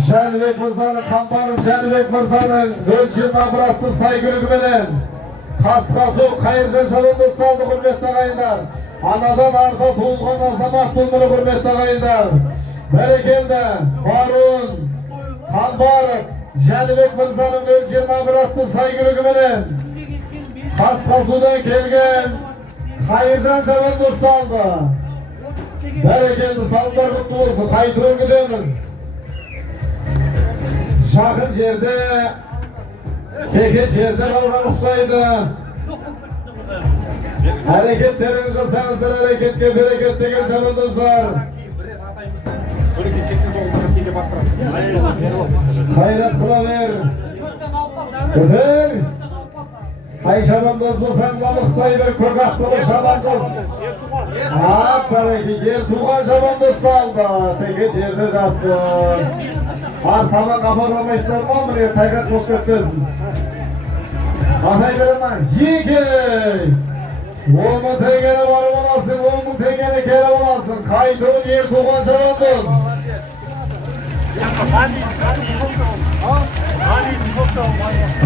Жәнібек Мырзаның қамбарын Жәнібек Мырзаның 0-20 атты сайгүлігіменен Қасқасу Қайыржан шабуылды салды, құрметті ағайындар. Анадан арқа туылған азамат болмыры, құрметті ағайындар. Бәрекелді Барун Қамбаров Жәнібек Мырзаның 0-21 атты сайгүлігіменен Қасқасудан келген Қайыржан шабуылды салды. Бәрекелді салдар құтты болсын, қайтуын күтеміз. Жақын жерде, теке жерде қалған ұқсайды. Әрекеттеріңіз жасаңыздар, әрекетке берекет деген шабандоздар. Қайрат қыла бер. Көтер. Қай шабандоз болсаң бамықтай бір көкақтылы шабандоз. Бәреке, ер туған шабандоз салды. Теке жерде жатсын. Арсаман қапарламайсыздар ма? Міне тайғақ боп кетпесін. Атай беремін. 2. 10.000 теңгені барып аласың, 10.000 теңгені келіп аласың. Қайтуын ер туған шабандоз.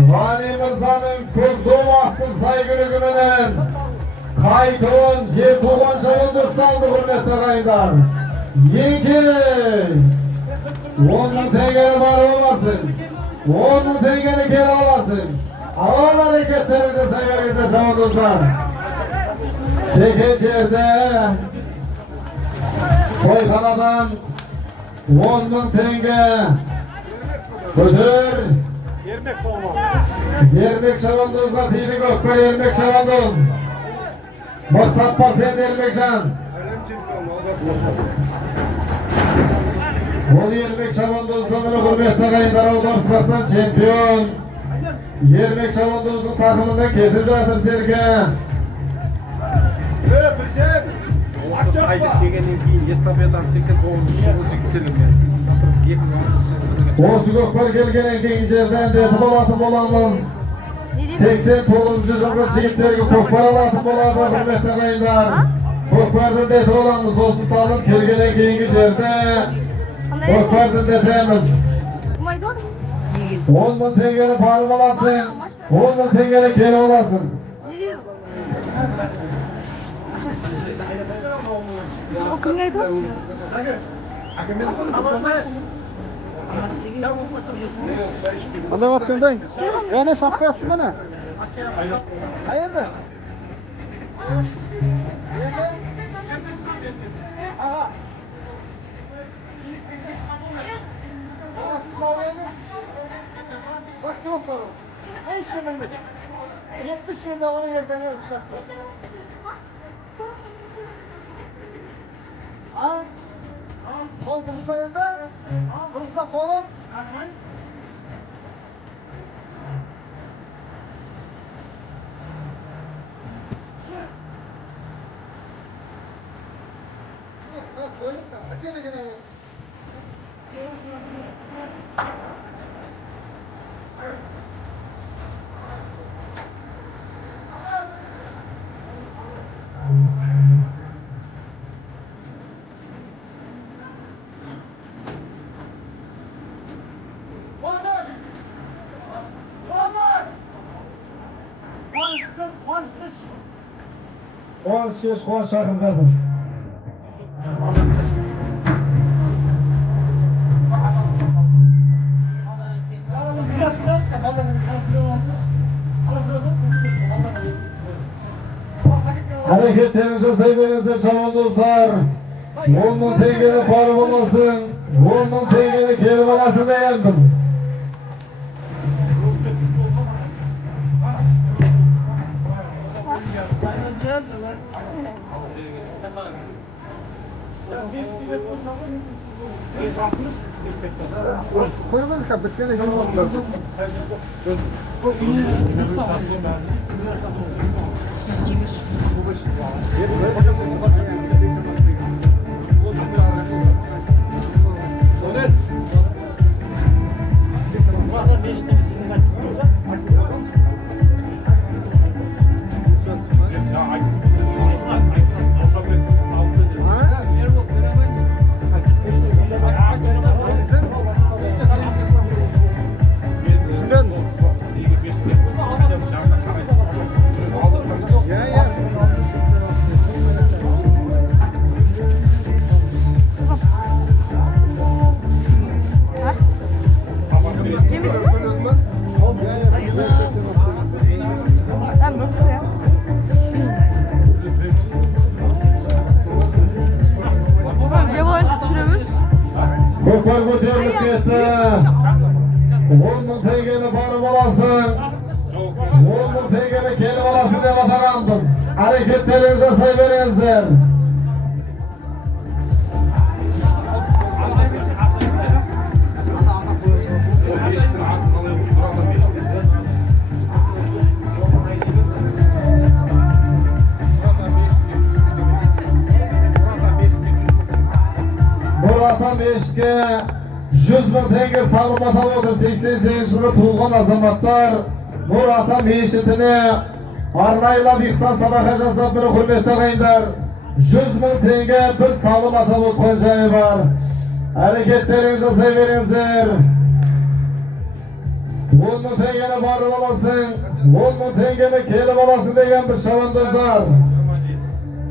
Ғани Мырзаның Көкдол атты сайгүлігіменен қайтуын ер туған шабандоз салды, құрметті ағайындар. 2. 10.000 теңгені барып аласың, 10.000 теңгені келіп аласың. Ауан әрекеттерін жасай бергенде шабандоздар. Теке жерде тойханадан 10.000 теңге көтер. Ермек шабандозға тиді көкпер, Ермек шабандоз. Мұстапа сен Ермекжан. Ол Ермек шабандоздың құрметті ағайындар, аударыспақтан чемпион. Ермек шабандоздың тақымында кетіп жатыр серке. Қайтып келгеннен кейін эстафетаны 89 жылғы жігіттермен. Осы көкпар келгеннен кейін жерден деті болатын боламыз. 89 жылғы жігіттерге көкпар алатын болады, құрметті ағайындар. Көкпарды деті боламыз, осы салып келгеннен кейінгі жерде көкпарды детеміз. 10.000 теңгені барып аласың, 10.000 теңгені келіп аласың. O kimga aytadi? Qanday vaqtdang? Yana shoqyapsiz mana. Qayerda? Aha. Vaqt yo'q bor. Hech kim bilmaydi. 70 yilda ona yerdan o'xshab. Qol qo'ydi. Qursa qo'lim. Quvonch chaqirdim. Hareketlerinizi sevgilinizde şabandozlar. 10.000 tengeni barib olasın, 10.000 tengeni kelib olasın deganmiz. Koyamadık abi. Bitkene gelin. Koklar ko'tarilib ketdi. 10 ming tengani borib olasın. 10 ming tengani kelib olasın deb ataganmiz. Hareketlaringizni jasayveringizlar. Murat'tan Beşik'e 100 bin tenge salımata oldu. 88 yılı tuğgan azamatlar Murat'tan Beşik'ini arlayla bir kısa sadaka jasap bir hürmette kayınlar. 100 bin tenge bir salımata oldu koyacağı var. Hareketlerinizi jasayveringizlar. 10 bin tengeni barib olasın. 10 bin tengeni kelib olasın degan bir shavandozlar.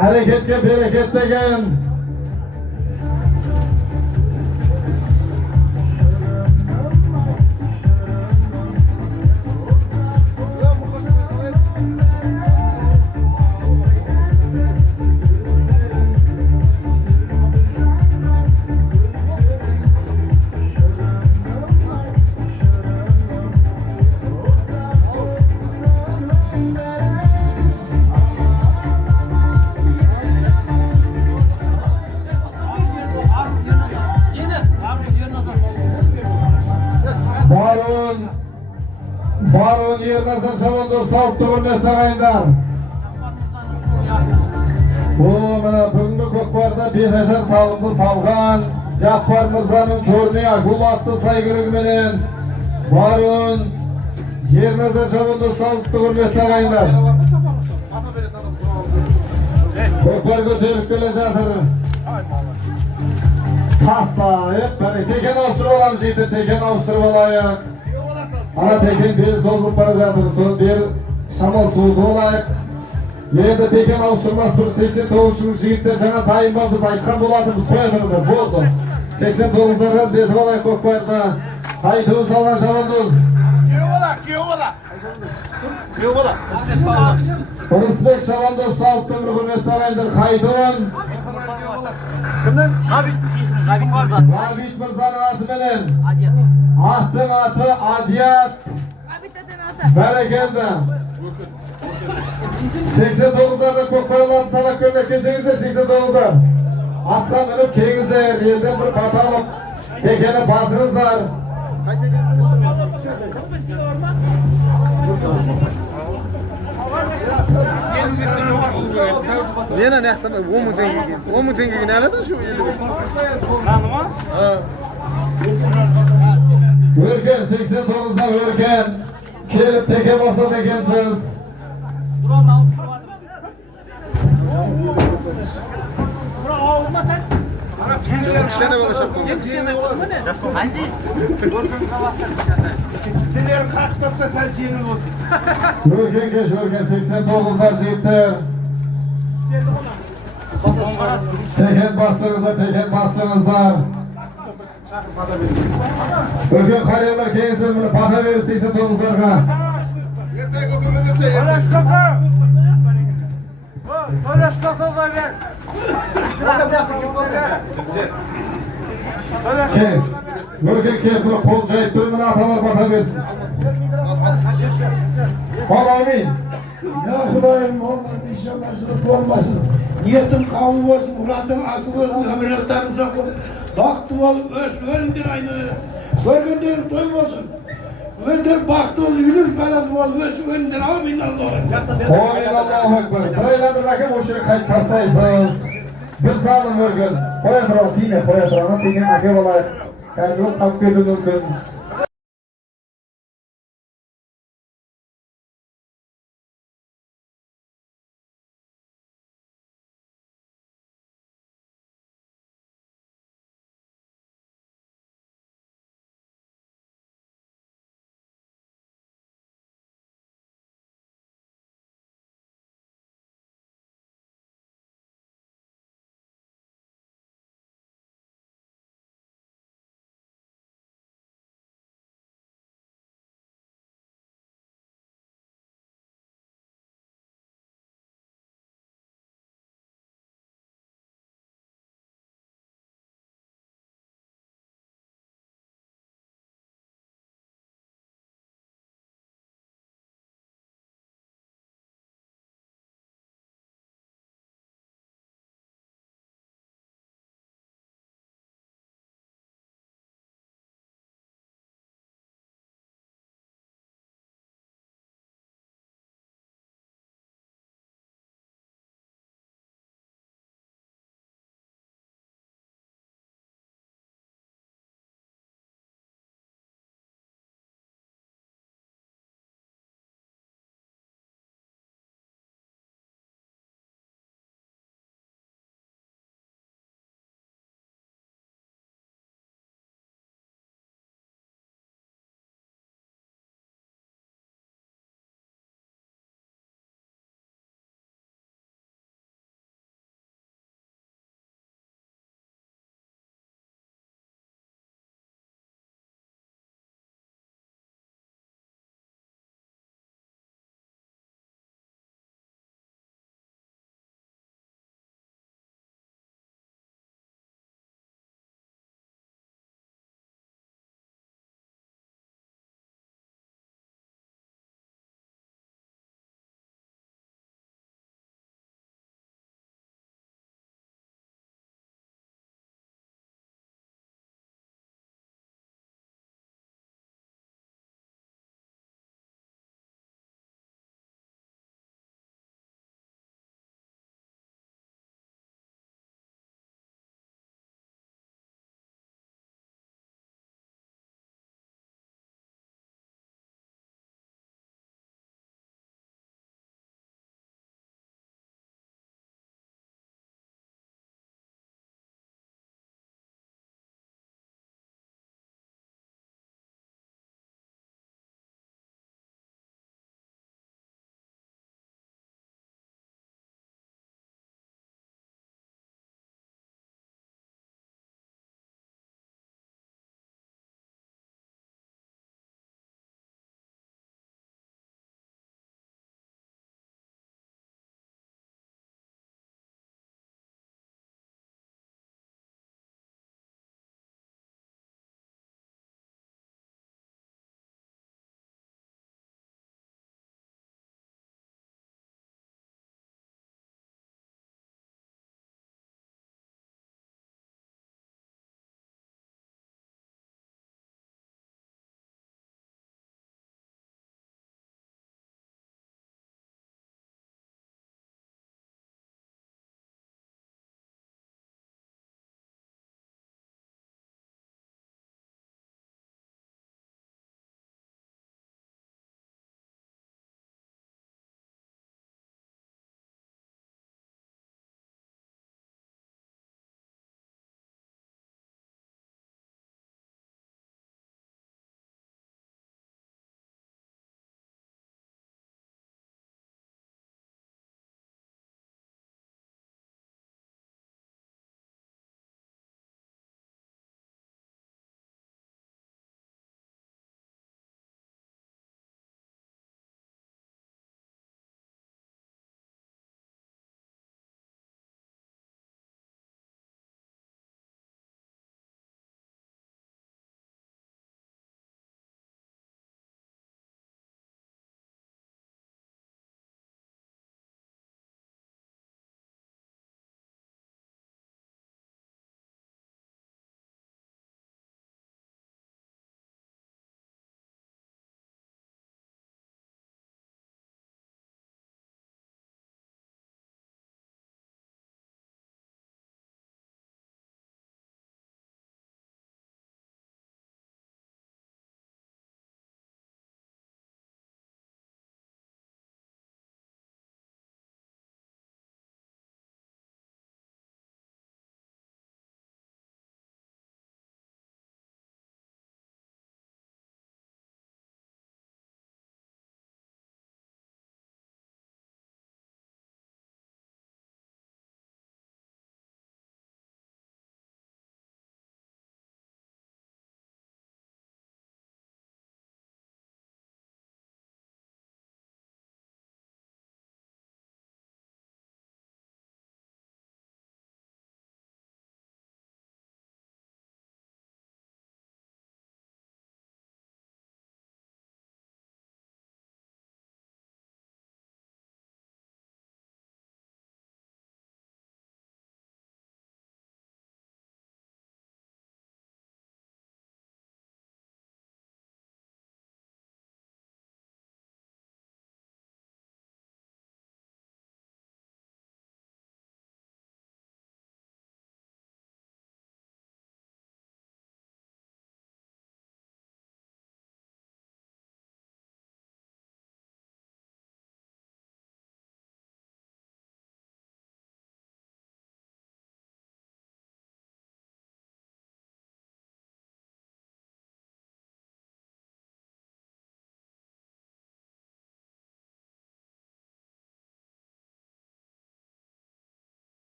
Hareketga bereket degan. Barun yerine saçavandı salt hürmetli kayınlar. Bu mana bugungi Ko'kbarda behaşar salımdı salgan Jappar Mirza'nın körünü akul attı saygırık menen Barun yerine saçavandı salt hürmetli kayınlar. Ko'kbar ko'tarib kelajatir. Tasla hep böyle teken avustırıp olamız yedi, teken avustırıp olayık. Ana teken bir soldup barajatır, son bir şamal soğudu olayık. Yerde teken avustırmaz tur 89'un jigitler sana tayinba biz aytkan boladımız koyadırdı, boldu. 89'ların deti olayık Ko'kbarda. Haytun salgan şamandız. Rısbek şamandız salttın bir hürmetli arayındır, Haytun. Rabit Mirza'nın atı menen. Ahtın atı Adiyat. Berekende. 89'larda Ko'kbar'dan talak görmek kesengizde 89'da. Attan minip keyingizler, elden bir bata alıp tekeni basınızlar. Nene ne yaptım? 10 bin tenge geldi. 10 bin tenge ne aldı şu elimiz? Örken 89'da Örken. Kelip teke basa tekensiz. Kişene ulaşalım. Örken geç Örken 89'da jigitler. Teken bastırınızlar. Örken karyalar keyinsin bunu bata verip 89'larga. Kes. Örken kes bunu kol cayıp durumunu atalar bata versin. Amin. Ya Hüdayi'm onların inşallah olmasın. Niyetin kabul olsun, muradın asıl olsun, ömürlüklerin uzak olsun. Baktı ol, ölümden aynı. Görgünlerin toy olsun. Önder baktı ol, yürür falan ol, ölümden amin Allah'a. Amin Allahu Ekber. Buraylardır rakam o şunu kayıt tasayısınız. Bir zalim örgün. Koya duran tine, koya duran tine ake olay. Kendini kalk gördüğünüz gün.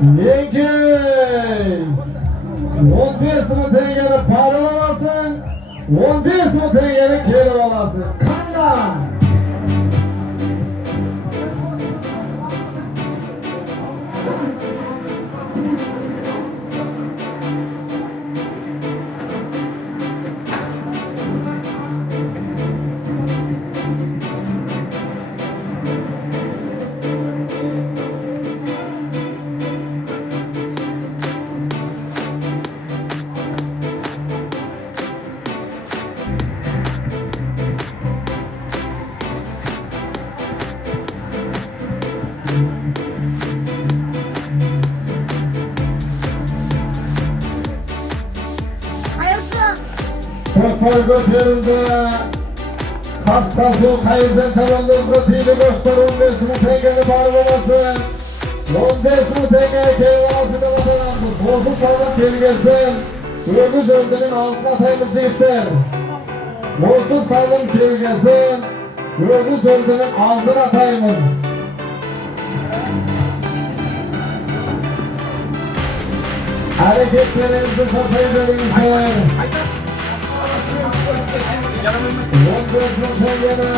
Yenkey 15 ming tengani para olasın, 15 ming tengani kelib olasın. Qanday? Ko'kkoy ko'tarildi. Haftasi qayerdan chavando'zga tiydi do'stlar 15 ming tengani bari bo'lmasin. 15 ming tengani kelib olsin deb o'tiramiz. Bozuk solib kelgansin. O'g'iz o'rdining altına ataymiz yigitlar. Bozuk solib kelgansin. O'g'iz o'rdining altına ataymiz. Hareketlerinizi satayveringizlar. 15 ming tengani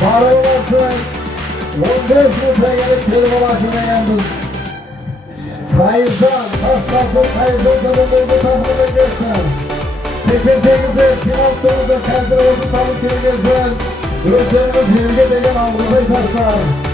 bari bo'lmasin. 15 ming tengani kelib olsin deganmiz. Qayerdan, haftasi qayerdan chavando'zga taxmin etgan. Tekin-tekizda finalda qayerdan o'zi solib kelgan. O'zlarimiz yerga degan og'riq aytashlar.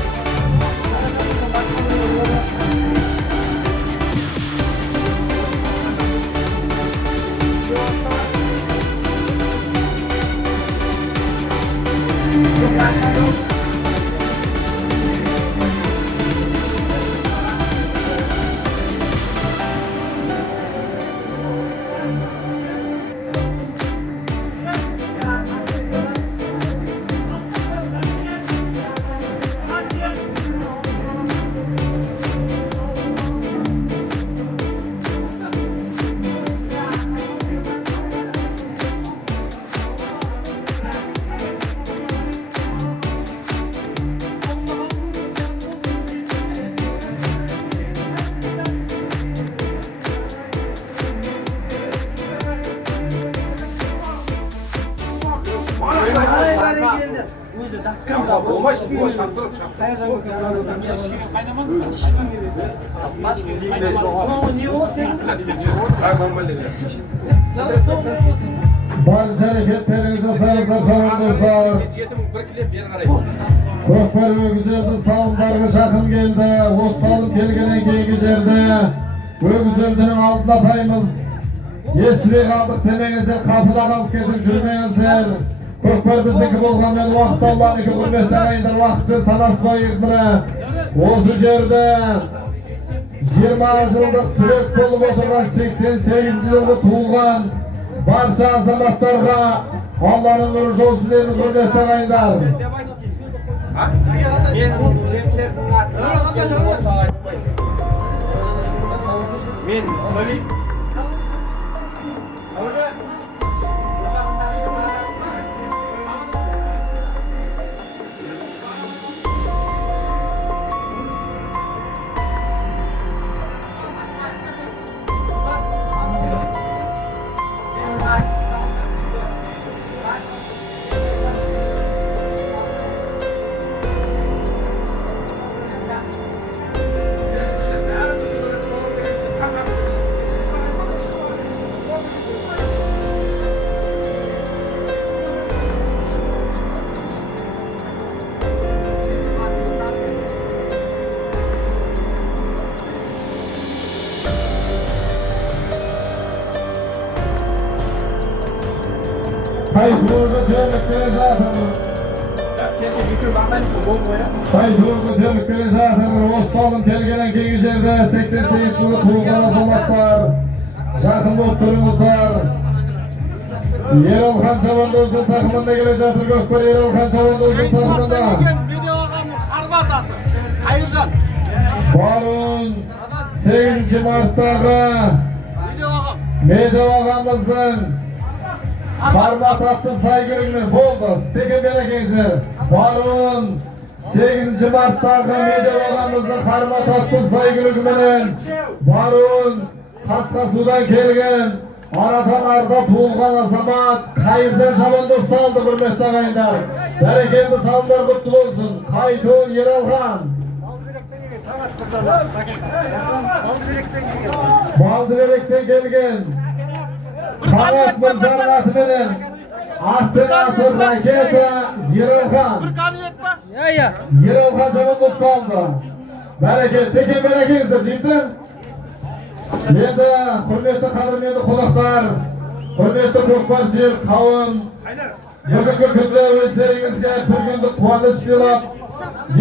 Barcha hareketlerinizi sağlarsa çavandozlar. Ko'kkoy o'g'izlarni salımlarga shaqim keldi. O'z salım kelgandan keyingi yerda o'g'izlarning oldida ataymiz. Esli qaldiq demangizlar, qapida qolib ketib yurmangizlar. Ko'kkoy bizniki bo'lgandan vaqt Allohniki hurmatli ayindir vaqtni sanasvoyev bilan o'zi yerda 20 yıllık türek bo'lib o'tirgan 88 yılda tug'ilgan barcha azamatlarga Allohning nuri olsun deb hurmatli ayindir. Men Xolid Hayırlı dönükleri zaten. Hayırlı dönükleri zaten. Osman'ın kelgenen keygi yerde 88 yılı kurulgan azamatlar. Yakın doktorumuzlar. Yeralkan Çavandoz'un takımında gelecektir. Gökber Yeralkan Çavandoz'un takımında. Barın 8. Mart'ta Medya ağamızın Parmak attı saygı günü oldu. Tekin belekeyizler. Barın 8 Mart'tagi Medel ağamızın harmat attı saygılık menen Barun Qasqasudan kelgen Anatalarda tuğulgan azamat Kayırcan Şabandoz saldı hürmetli ağaylar. Bereketli sallar kutlu olsun. Kaytoğun yer algan. Baldıberek'ten gelgen Kanat Mırza'nın atımının Attın atır raketa Yeralkan Yeralkan Şabandoz saldı. Bereket, tekin bereketinizdir cidden. Endi hurmatli qadrmenli qonaqlar, hurmatli ko'kbarchilar, qavm, bugungi kunda o'zlaringizga bir kunlik quvonch silab,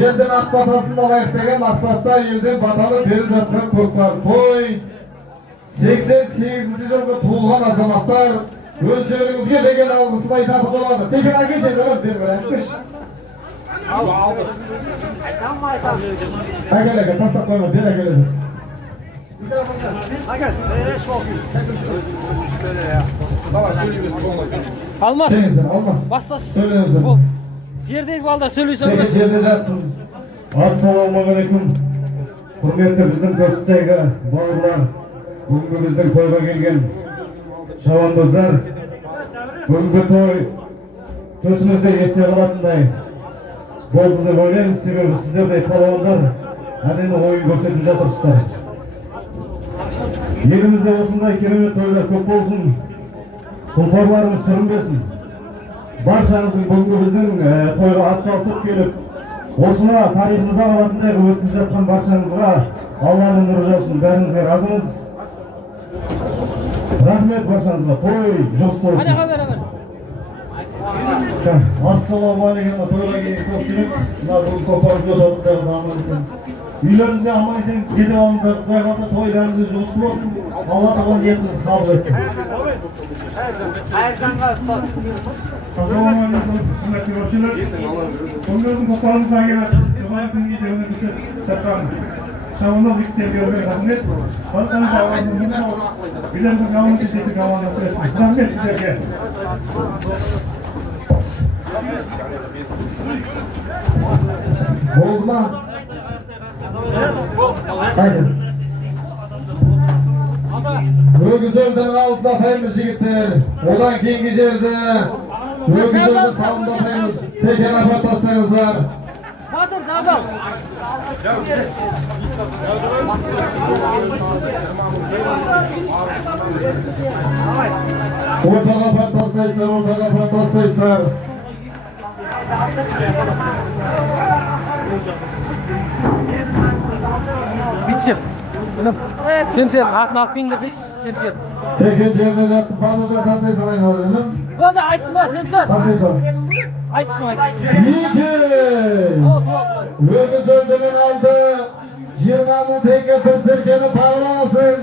eldan aqbatasini olaylik degan maqsadda eldan batali berib жатқан ko'kbar to'y 88-yilga tug'ilgan azamatlar o'zlaringizga degan alg'isini aytadi bo'ladi. Tekin aka shunday berib Aka tashlab qo'yma, ber akalar. Almaz. Almaz. Bastas. Söylüyoruz. Bu yerdeki balda söylüyorsanız. Peki yerde jatsın. Assalamualaikum. Hurmatli bizning do'stdagi bog'lar, bugungi bizning to'yga kelgan shavandozlar, bugungi to'y ko'zimizda esga qolayotganday bo'ldi deb o'ylaymiz. Sebebi sizlardek palvonlar an'ana o'yin ko'rsatib jatırsizlar. Yerimizde osындай керемет to'ylar ko'p bo'lsin. Tulporlarimiz sürünbesin. Barchanızın bugungi bizning to'yga atsalsib kelib, osini tariximizda qolayotganday o'tkazib жатқан barchanızga Allohning nuri olsun. Bäringizga razımız. Rahmet barchanızga. To'y jo'shqin olsun. Hadi haber. Assalomu alaykum. To'yga kelgan ko'pchilik, bugun ko'payib o'tadigan zaman ekan. Uylarınızda amaysan gidip alındır, koyakta toylarınızı coşkulu olsun. Allah taban niyetinizi kabul etsin. Assalamu alaikum. Hurmatli ko'pchilik. Ko'ngilning qo'polimizni agar javob videoni bitta sarkan. Shavonda bitta bergan rahmat. Barchamiz avvaldan bilan davom etishni davom ettiramiz. Rahmat sizlarga. Olma. Haydi. Ögüzölden altında ataymış yigitler. Odan keyingi jerde Ögüzölden salında ataymış. Teker apart atsanızlar. Batur dabal. Ortaga apart atsayslar. Bitsin. Sen atını atmayın da biz. Sen. Teker jerde yatıp bağlıca atsayslar aynı olayım. O da aytma sen dur. Atsayslar. Aytma. İyi. Ögüzölden aldı. 20.000 tenge bir serkeni bağlamasın.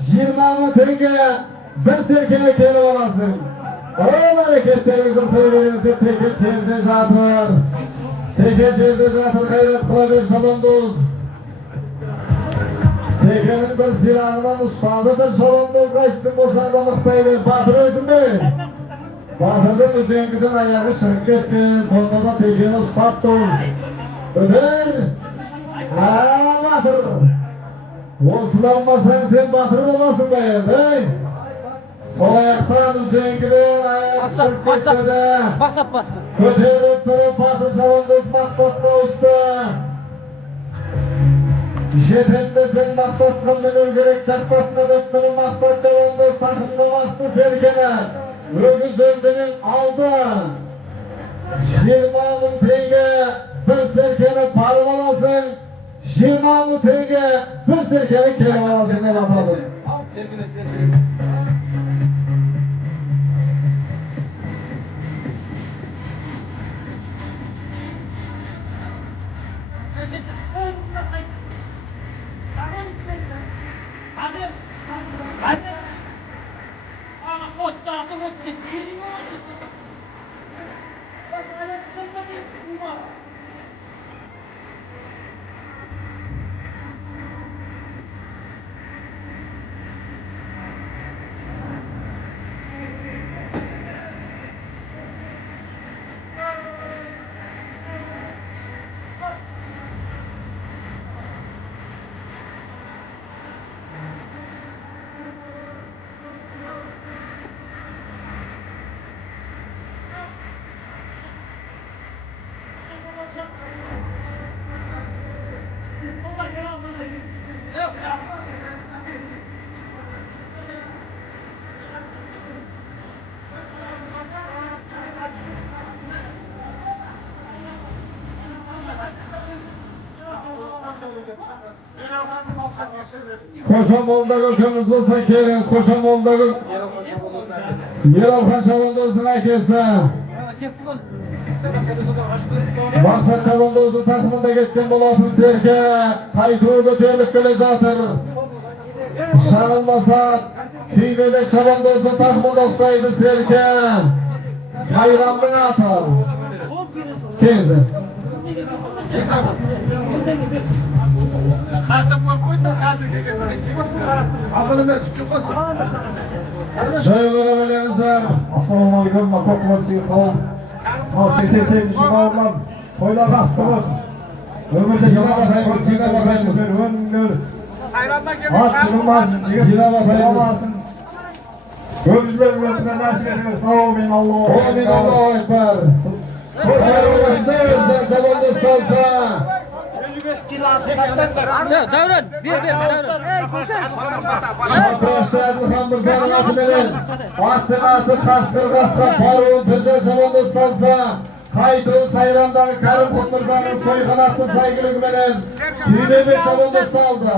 20.000 tenge bir serkeni kelip olasın. O hareketlerimizin sevgilimizde teke çevde жатыр. Teke çevde жатыр gayret kılaber Şabandoz. Tekenin bir silahından ustadı bir Şabandoz kaçsın boşlarda mıhtayı Batır ödünde. Batır'ın ödengiden ayağı şırk etti. Sonunda tekeni ustattı. Öder. Batır. Oslanmasan sen Batır olasın be. Sol ayaktan üzengiden ayak şırk etti de. Basap bastı. Köterip durup Batır Şabandoz maksatla usta. Jetende sen maksatla menür gerek çakpatla döptürü maksat Şabandoz takımlamasını serkene. Ögüzöldenin aldı. 20.000 tenge bir serkeni parım olasın. 20.000 tenge bir serkeni kelip olasın dep atadım. Hadi. Koşamoldagi ukamiz bo'lsa keling, Koşamoldagi Yeralxon Chavandozning akasi. Maqsad Chavandozning taqimida ketgan bo'lasiz serka, qaytuvga terib kelajatir. Sharalmasa, Kiyimdek Chavandozning taqimida uxlaydi serka. Sayramning ati. Keldi. Joylarımızlar. Assalamu alaikum. Makokmatçı kavim. Sesiyetimiz bağırmam. Koylar rastı olsun. Ömürde yıla bakayım. Cina bakayım. Ömür. Açılmaz. Cina bakayım. Gözler üretine nasip ediyoruz. Amin Allah. Amin Allahu Ekber. Koylarımızlar. Zamanlı salsa. Davran, bir Davran. Şapraşlarını Hamburga'nın adı bilen atın atı kastırgazsa paruğun tırca şamandı salsa Kaydı Sayram'daki Karim Kutmurza'nın soygan attı saygılık bilen Düğünemi şamandı saldı.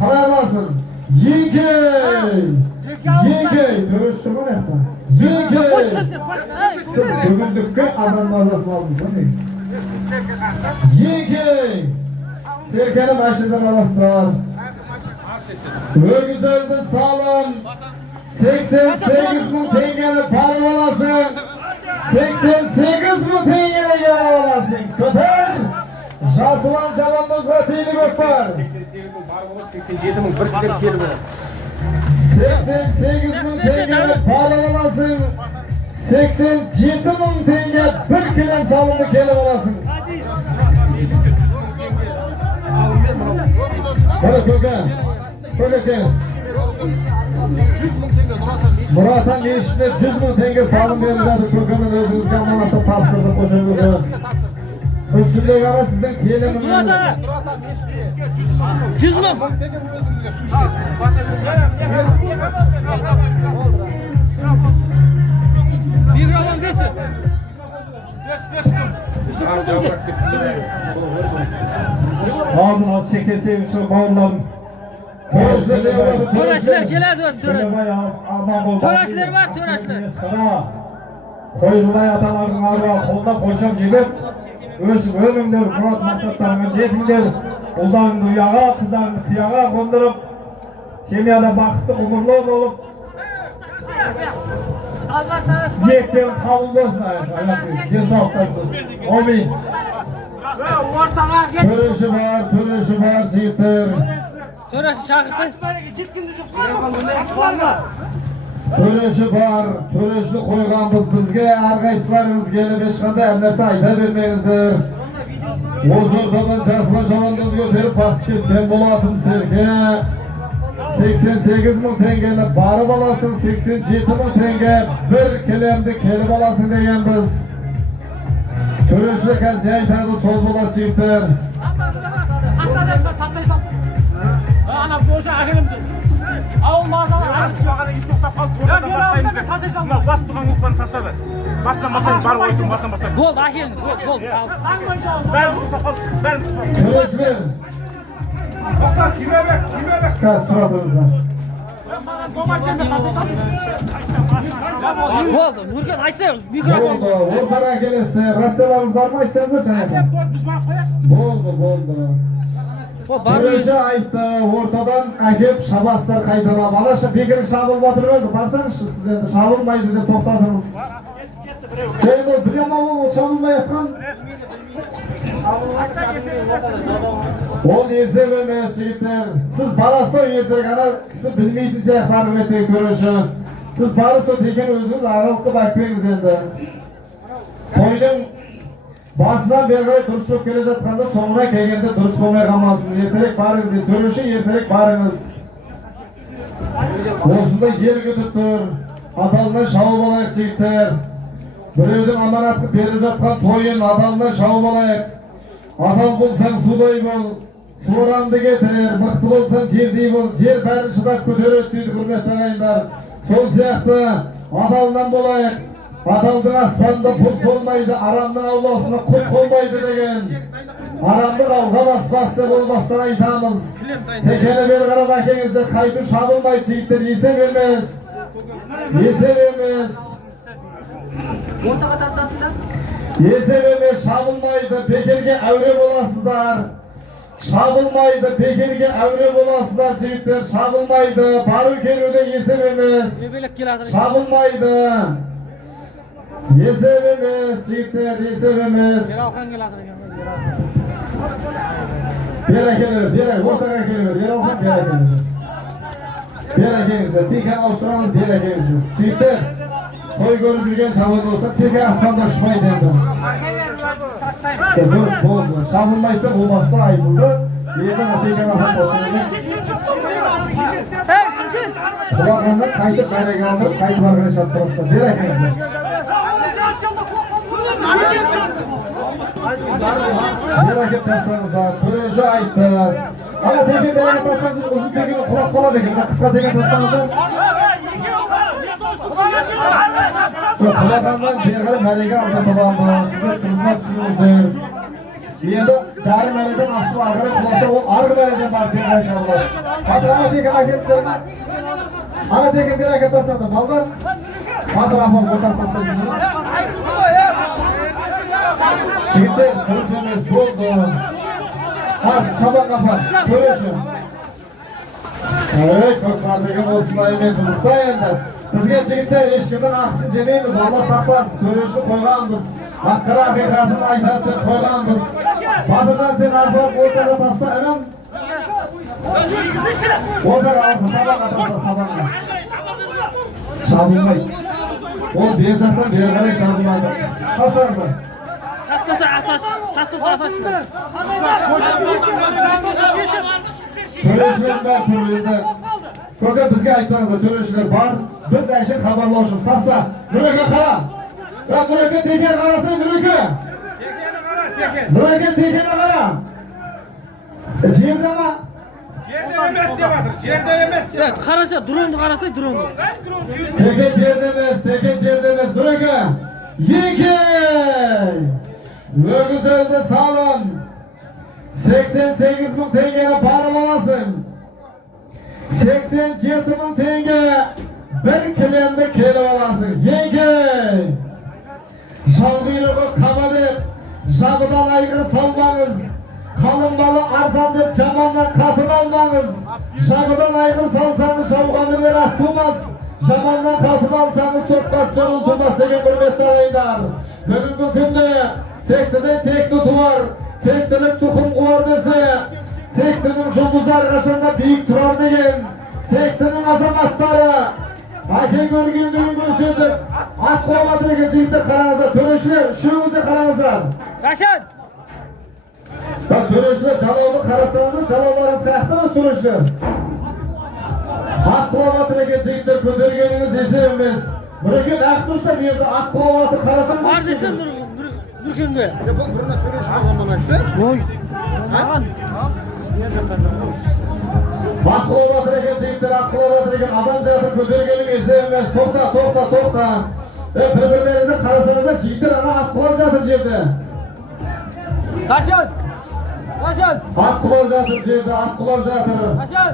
Kalaylasın. Yinkey! Yinkey! Dövüştü mü ne? Yinkey! Siz dövüldükçe adamlarla saldınız. Yinkey! Serkan'ın başından alasınlar. Ögüzlerdi sağlam. 88.000 tengeli para olasın. 88.000 tengeli yara olasın. Köter! Şasılan Chavandoz'a teyli gök var. 88.000 tengeli para olasın. 87.000 tenge bir kilen salındı kelip olasın. Böyle köken. Kökeniz. Murat'ın eşine 100.000 tenge salım verildi. Kökenin özünüzden Murat'a tapsırdı koşulduğu. Üstünde gara sizden keliminiz. Murat'a! 100.000. Mikrofon versin. Abim 88 yıl bağırlarım. Töreşler geledi öz töreşler. Töreşler var töreşler. Koyulay ataların ağrıya kolda koşam cebip öz ölümler, murat maksatlarını yetimler Uldan duyağa, kızlarını kıyağa kondurup Semiyada bakıtlı umurlu olup Yekten kabul olsun ayakları, cesaftlar Amin. Törüşü var, çiğitler. Töreşi şarkısı. Törüşü koyganbız bizge, argayslarınız gelip eşkanda emnerse ayta vermeyinizdir. Ozurdadan Casma Şavandoz göterip pas ketken bolatın serke. 88.000 tengeni barı balasın, 87.000 tenge bir kelemde kelip alasın degen biz. Törüşlük az ne aytadı sol bolat çiftler. Ana boşa akılımcı. Ağıl mağazalar artık çoğana git toktap kalk. Ya bir ağılda bir tasış alma. Bas tuğan ukpanı tasladı. Bastan bar oydum, bastan. Bol akılın, bol. Ben tuğan kalk, ben tuğan. Törüşlük. Toktak, kime bek? Kas turadınızlar. Oldu, Nurgen açsın mikrofon. Oldu, ortadan gelirse rasyalarınız var mı açsanıza şahane. Boldu. Törüşü ayıttı, ortadan akip şabaslar kaydırla. Bana şu fikri şabıl batırıyordu. Barsanız siz endi şabılmaydı diye toktadınız. Oldu, bir ama o şabılma yapkan. Ol ese vermez çiğitler. Siz barası yedirek ana kısı bilmeydiniz ya hürmetli görüşü. Siz barası teken özünüz ağılıklı bakmayınız endi. Koydum basından beri dürüst болып келе жатқанда соңына келгенде дұрыс болмай қалмасын. Ертерек барыңыз, төріші ертерек барыңыз. Осында ел көтіп тұр. Адалынан шауып алайық жігіттер. Біреудің аманатты беріп жатқан тойын адалынан шауып алайық. Adal bolsan suday bol, soğrandı getirir, mıқты bolsan жердей bol, jer bәрін шыдап көтереді дейді құрметті ағайындар. Сол сияқты адалдан болайық. Адалдың аспанында бұлт болмайды, арамның ауласына құт болмайды деген. Арамдық алға баспасты болмастан айтамыз. Текені бері қарап әкеңіздер қайту шабылмайды жігіттер, есеп емес. Есеп емес. Есеп емес, шабылмайды, бекерге әуре боласыздар. Шабылмайды, бекерге әуре боласыздар жігіттер, шабылмайды. Бару келуде есеп емес. Шабылмайды. Есеп емес, жігіттер, есеп емес. Бер әкелер, бер ортаға әкелер, ер алған бер әкелер. Бер әкеліңіздер, текен ауыстырамыз, бер әкеліңіздер. Жігіттер, той көріп жүрген шабыл болса, теке аспанда ұшпайды енді. Дұрыс болды, шабылмайды, бұл баста айтылды. Едің текен аспан болсыңызды. Құлағанды қайтып бәрек алдыр, қайтып арғын шаттырысты. Бер әкеліңіздер. Бер әкеп тастаңыздар, төрежі айтты. Ана текен бер әкеп тастаңыздар, ұзын текені құлақ болады екен, қысқа текен тастаңыздар. Құлағандан бергілі мәреге алды табанды, сіздер тұрмат сүйіңіздер. Енді жарым мәреден асыл арғыры құласа, ол арғы мәреден бар текен шабылады. Батыр ана текен әкетті. Ана текен бер әкеп тастаңыздар, балдар. Батыр апам отақ тастайсыңыздар. Жігіттер, көріп емес болды. Сабақ апа, көреші. Көк бардығы осындай мен қызықта енді. Бізге жігіттер ешкімдің ақысын жемейміз, Алла сақтасын, төреші қойғанбыз. Аққара ақиқатын айтады деп қойғанбыз. Батырдан сен арпап ортаға таста үнім. Ортаға арпы сабаққа таста сабаққа. Шабылмайды. Ол бер жақтан бер қарай шабылмайды. Тастаңыздар. Тастаса асас. Төрешілер бар төрешілер. Көке бізге айтпаңыздар, төрешілер бар. Біз әшін хабарлаушымыз. Таста, Нұреке қара. Нұреке текен қарасы, Нұреке. Нұреке текені қара. Жерде ма? Жерде емес деп жатыр. Қараса, дронды қарасай, дронды. Текен жерде емес, Нұреке. Екей! Өгіз өлді салын. 88 мың теңгені барып аласың. 87 мың теңге бір кілемді келіп аласың. Еңкей! Шалғыйлығы қама деп, жабыдан айғыр салмаңыз. Қалың балы арзан деп, жаманнан қатын алмаңыз. Жабыдан айғыр салсаңыз, жауға мінер ақ тумас. Жаманнан қатын алсаңыз, тоқпас сорыл тумас деген құрметті ағайындар. Бүгінгі күнде тектіден текті туар, тектілік тұқым қуар десе, тектінің жұлдыздар қашанға биік тұрар деген, тектінің азаматтары әке көргендігін көрсетіп, ат қуаматыр екен жігіттер қараңыздар, төрешілер, үшеуіңізде қараңыздар. Қашан? Төрешілер, жалауды қаратсаңыздар, жалауларыңыз сияқты өз төрешілер. Ат қуаматыр екен жігіттер көтергеніңіз есе емес. Нұрекен Ақтұрстар берді, ат қуаматыр қарасаңыз. Бар десем Нұрекенге. Бұл бұрына төреш болғаннан әксі? Ой. Маған. Ақылы батыр екен жігіттер, ақылы батыр екен, адам жатыр көтергенің есе емес. Тоқта. Бір-бірлеріңізді қарасаңыздар, жігіттер ана ақылы жатыр жерде. Қашан? Ақылы жатыр жерде, ақылы жатыр. Қашан?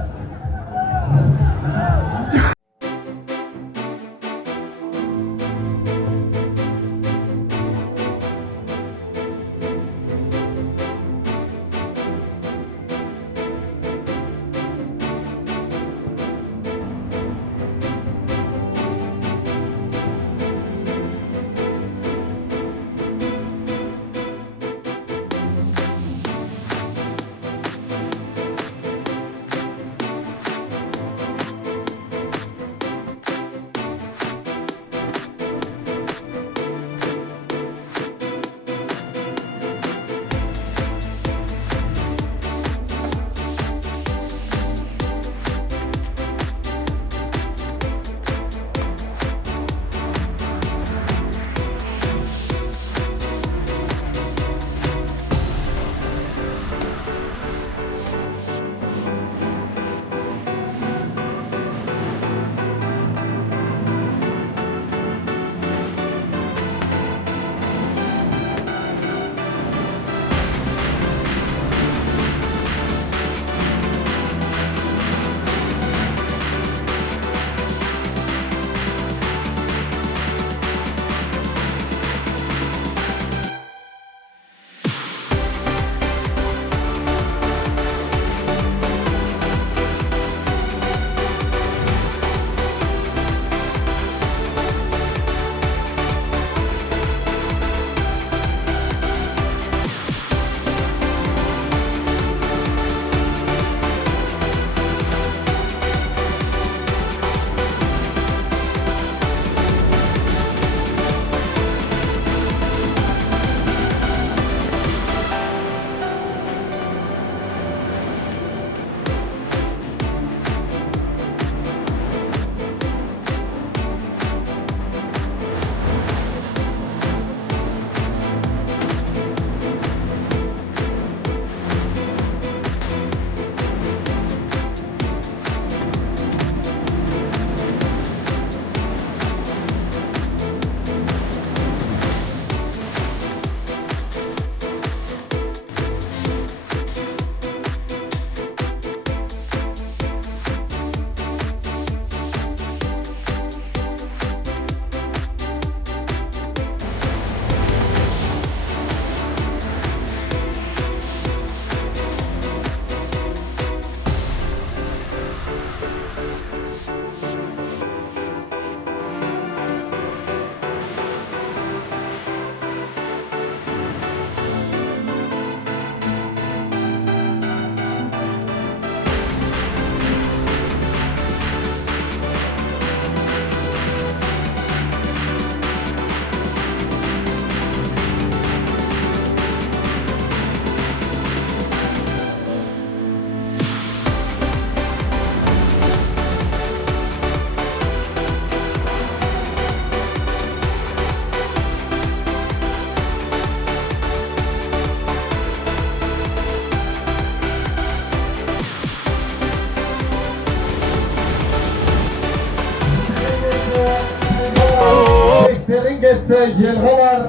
getse yel kalar,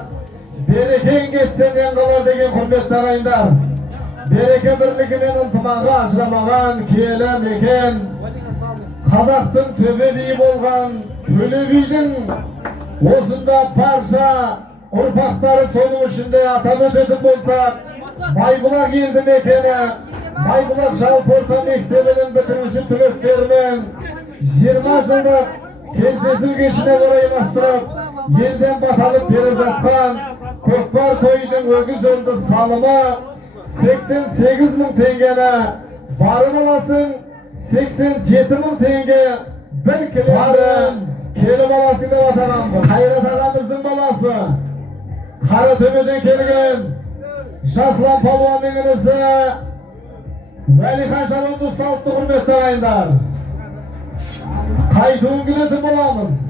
bereken getse men kalar degen hürmetli ağaylar. Bereke birligimen ıntımağı aşramagan kelem eken, Kazaktın töbeliği bolgan Tölebi'nin osunda parça urpakları sonumuşunda atam ödedim bolsa Baybulak geldi mekene, Baybulak Şalporta Mektebi'nin bitirmişi tülöklerinin 20 yıllık kensesil geçine orayı bastırıp yerden batalıp verip жатқан Kökbar toyunun ögüz öldü salımı 88 bin tengene varım olasın 87 bin tenge bir kilo varım kelim olasında vatanamdı Hayrat ağamızın balası Karatöbe'den kelgen Şaslan Palvan'ın inisi Velihan Şalondu saltı hürmetli ağaylar Kayduğun günetim olamız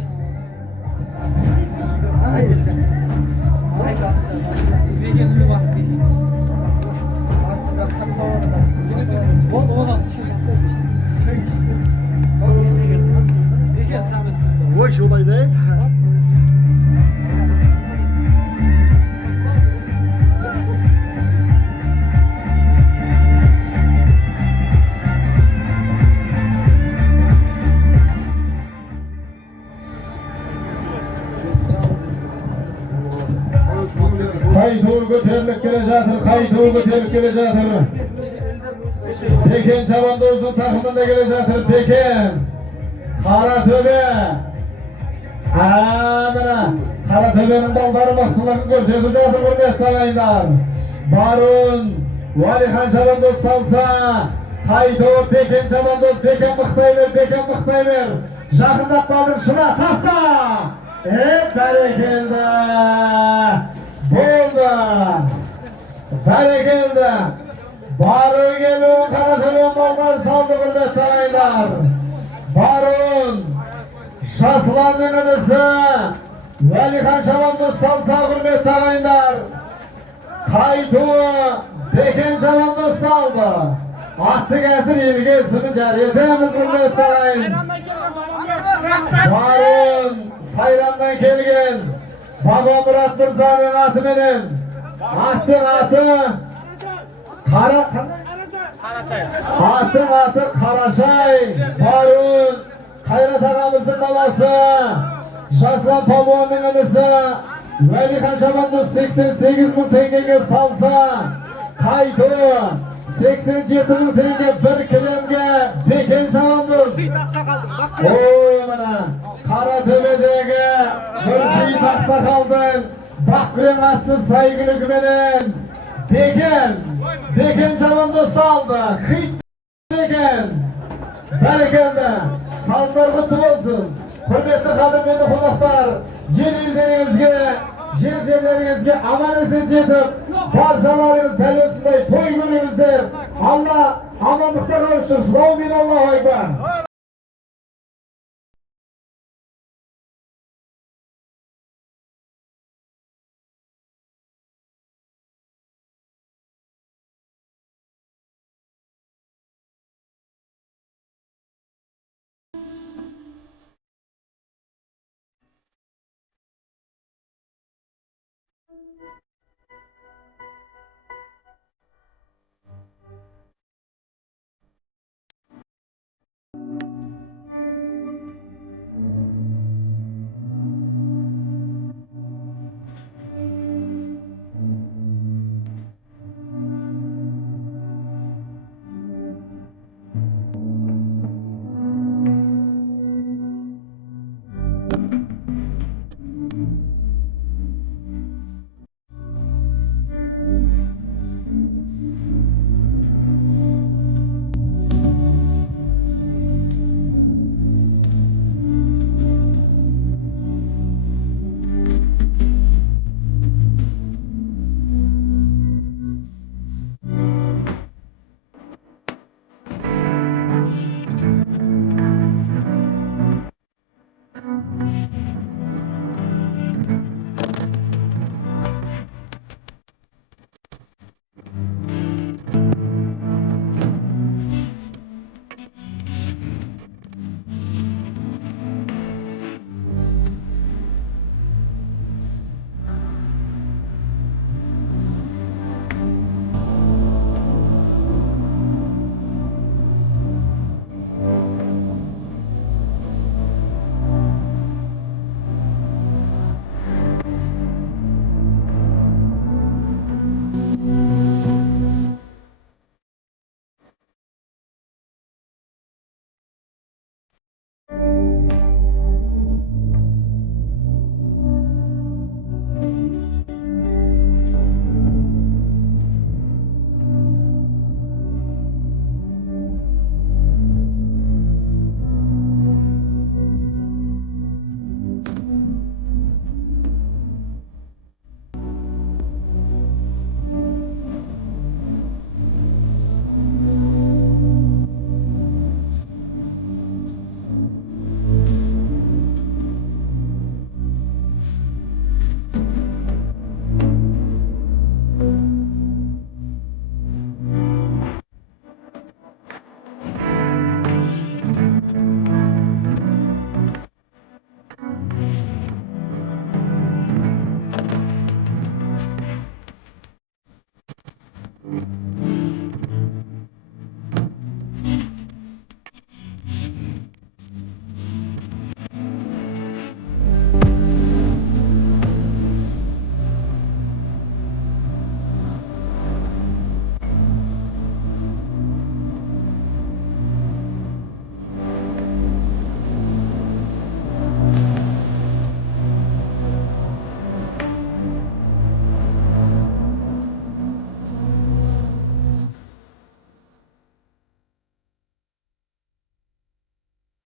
Hoş olaydı. Kayduğu götürülük gelecektir, kayduğu götürülük gelecektir. Peken Çavandoz'un takımında gelecektir, Peken. Karatöbe. Amına. Karatöbe'nin balları baktılarını göstereceğiz, hürmetli ağaylar. Barun, Valihan Çavandoz salsa. Kayduğu Peken Çavandoz, Peken mıhtayver, Peken mıhtayver. Жақындап қалдың шына таста. Бәрекелді. Болды. Бәрекелді. Бары келуін Қаратөбен болған салды құрметті ағайындар. Барун, Жасұланның інісі, Вәлихан Шабандоз салса құрметті ағайындар. Қайтуы Пекен Шабандоз салды. Атты кәсір елге сымын жаретеміз құрметті ағайын. Barun, Sayran'dan kelgen Baba Murat Mırza'nın atımenен Attın atı Karaşay Barun, Hayrat ağamızın balası Жасlan Palvan'ın inisi Velihan Şabandoz 88 bin tengege salsa Kaydı 87 bin tenge bir kilemge Peken Şabandoz Oy mana Karatöbe'deki bir kıyı taksa kaldın Baküren attı saygılı menen Peken Şabandoz saldı Kıyt Peken Berekende Sallar kutlu olsun Hürmetli kadınmeni konaklar Yer ilderingizge Yer aman esen jetip Parçalarınız telosundayı toy gününüzde Allah amanlıkta kavuştursun Amin Allahu Ekber Thank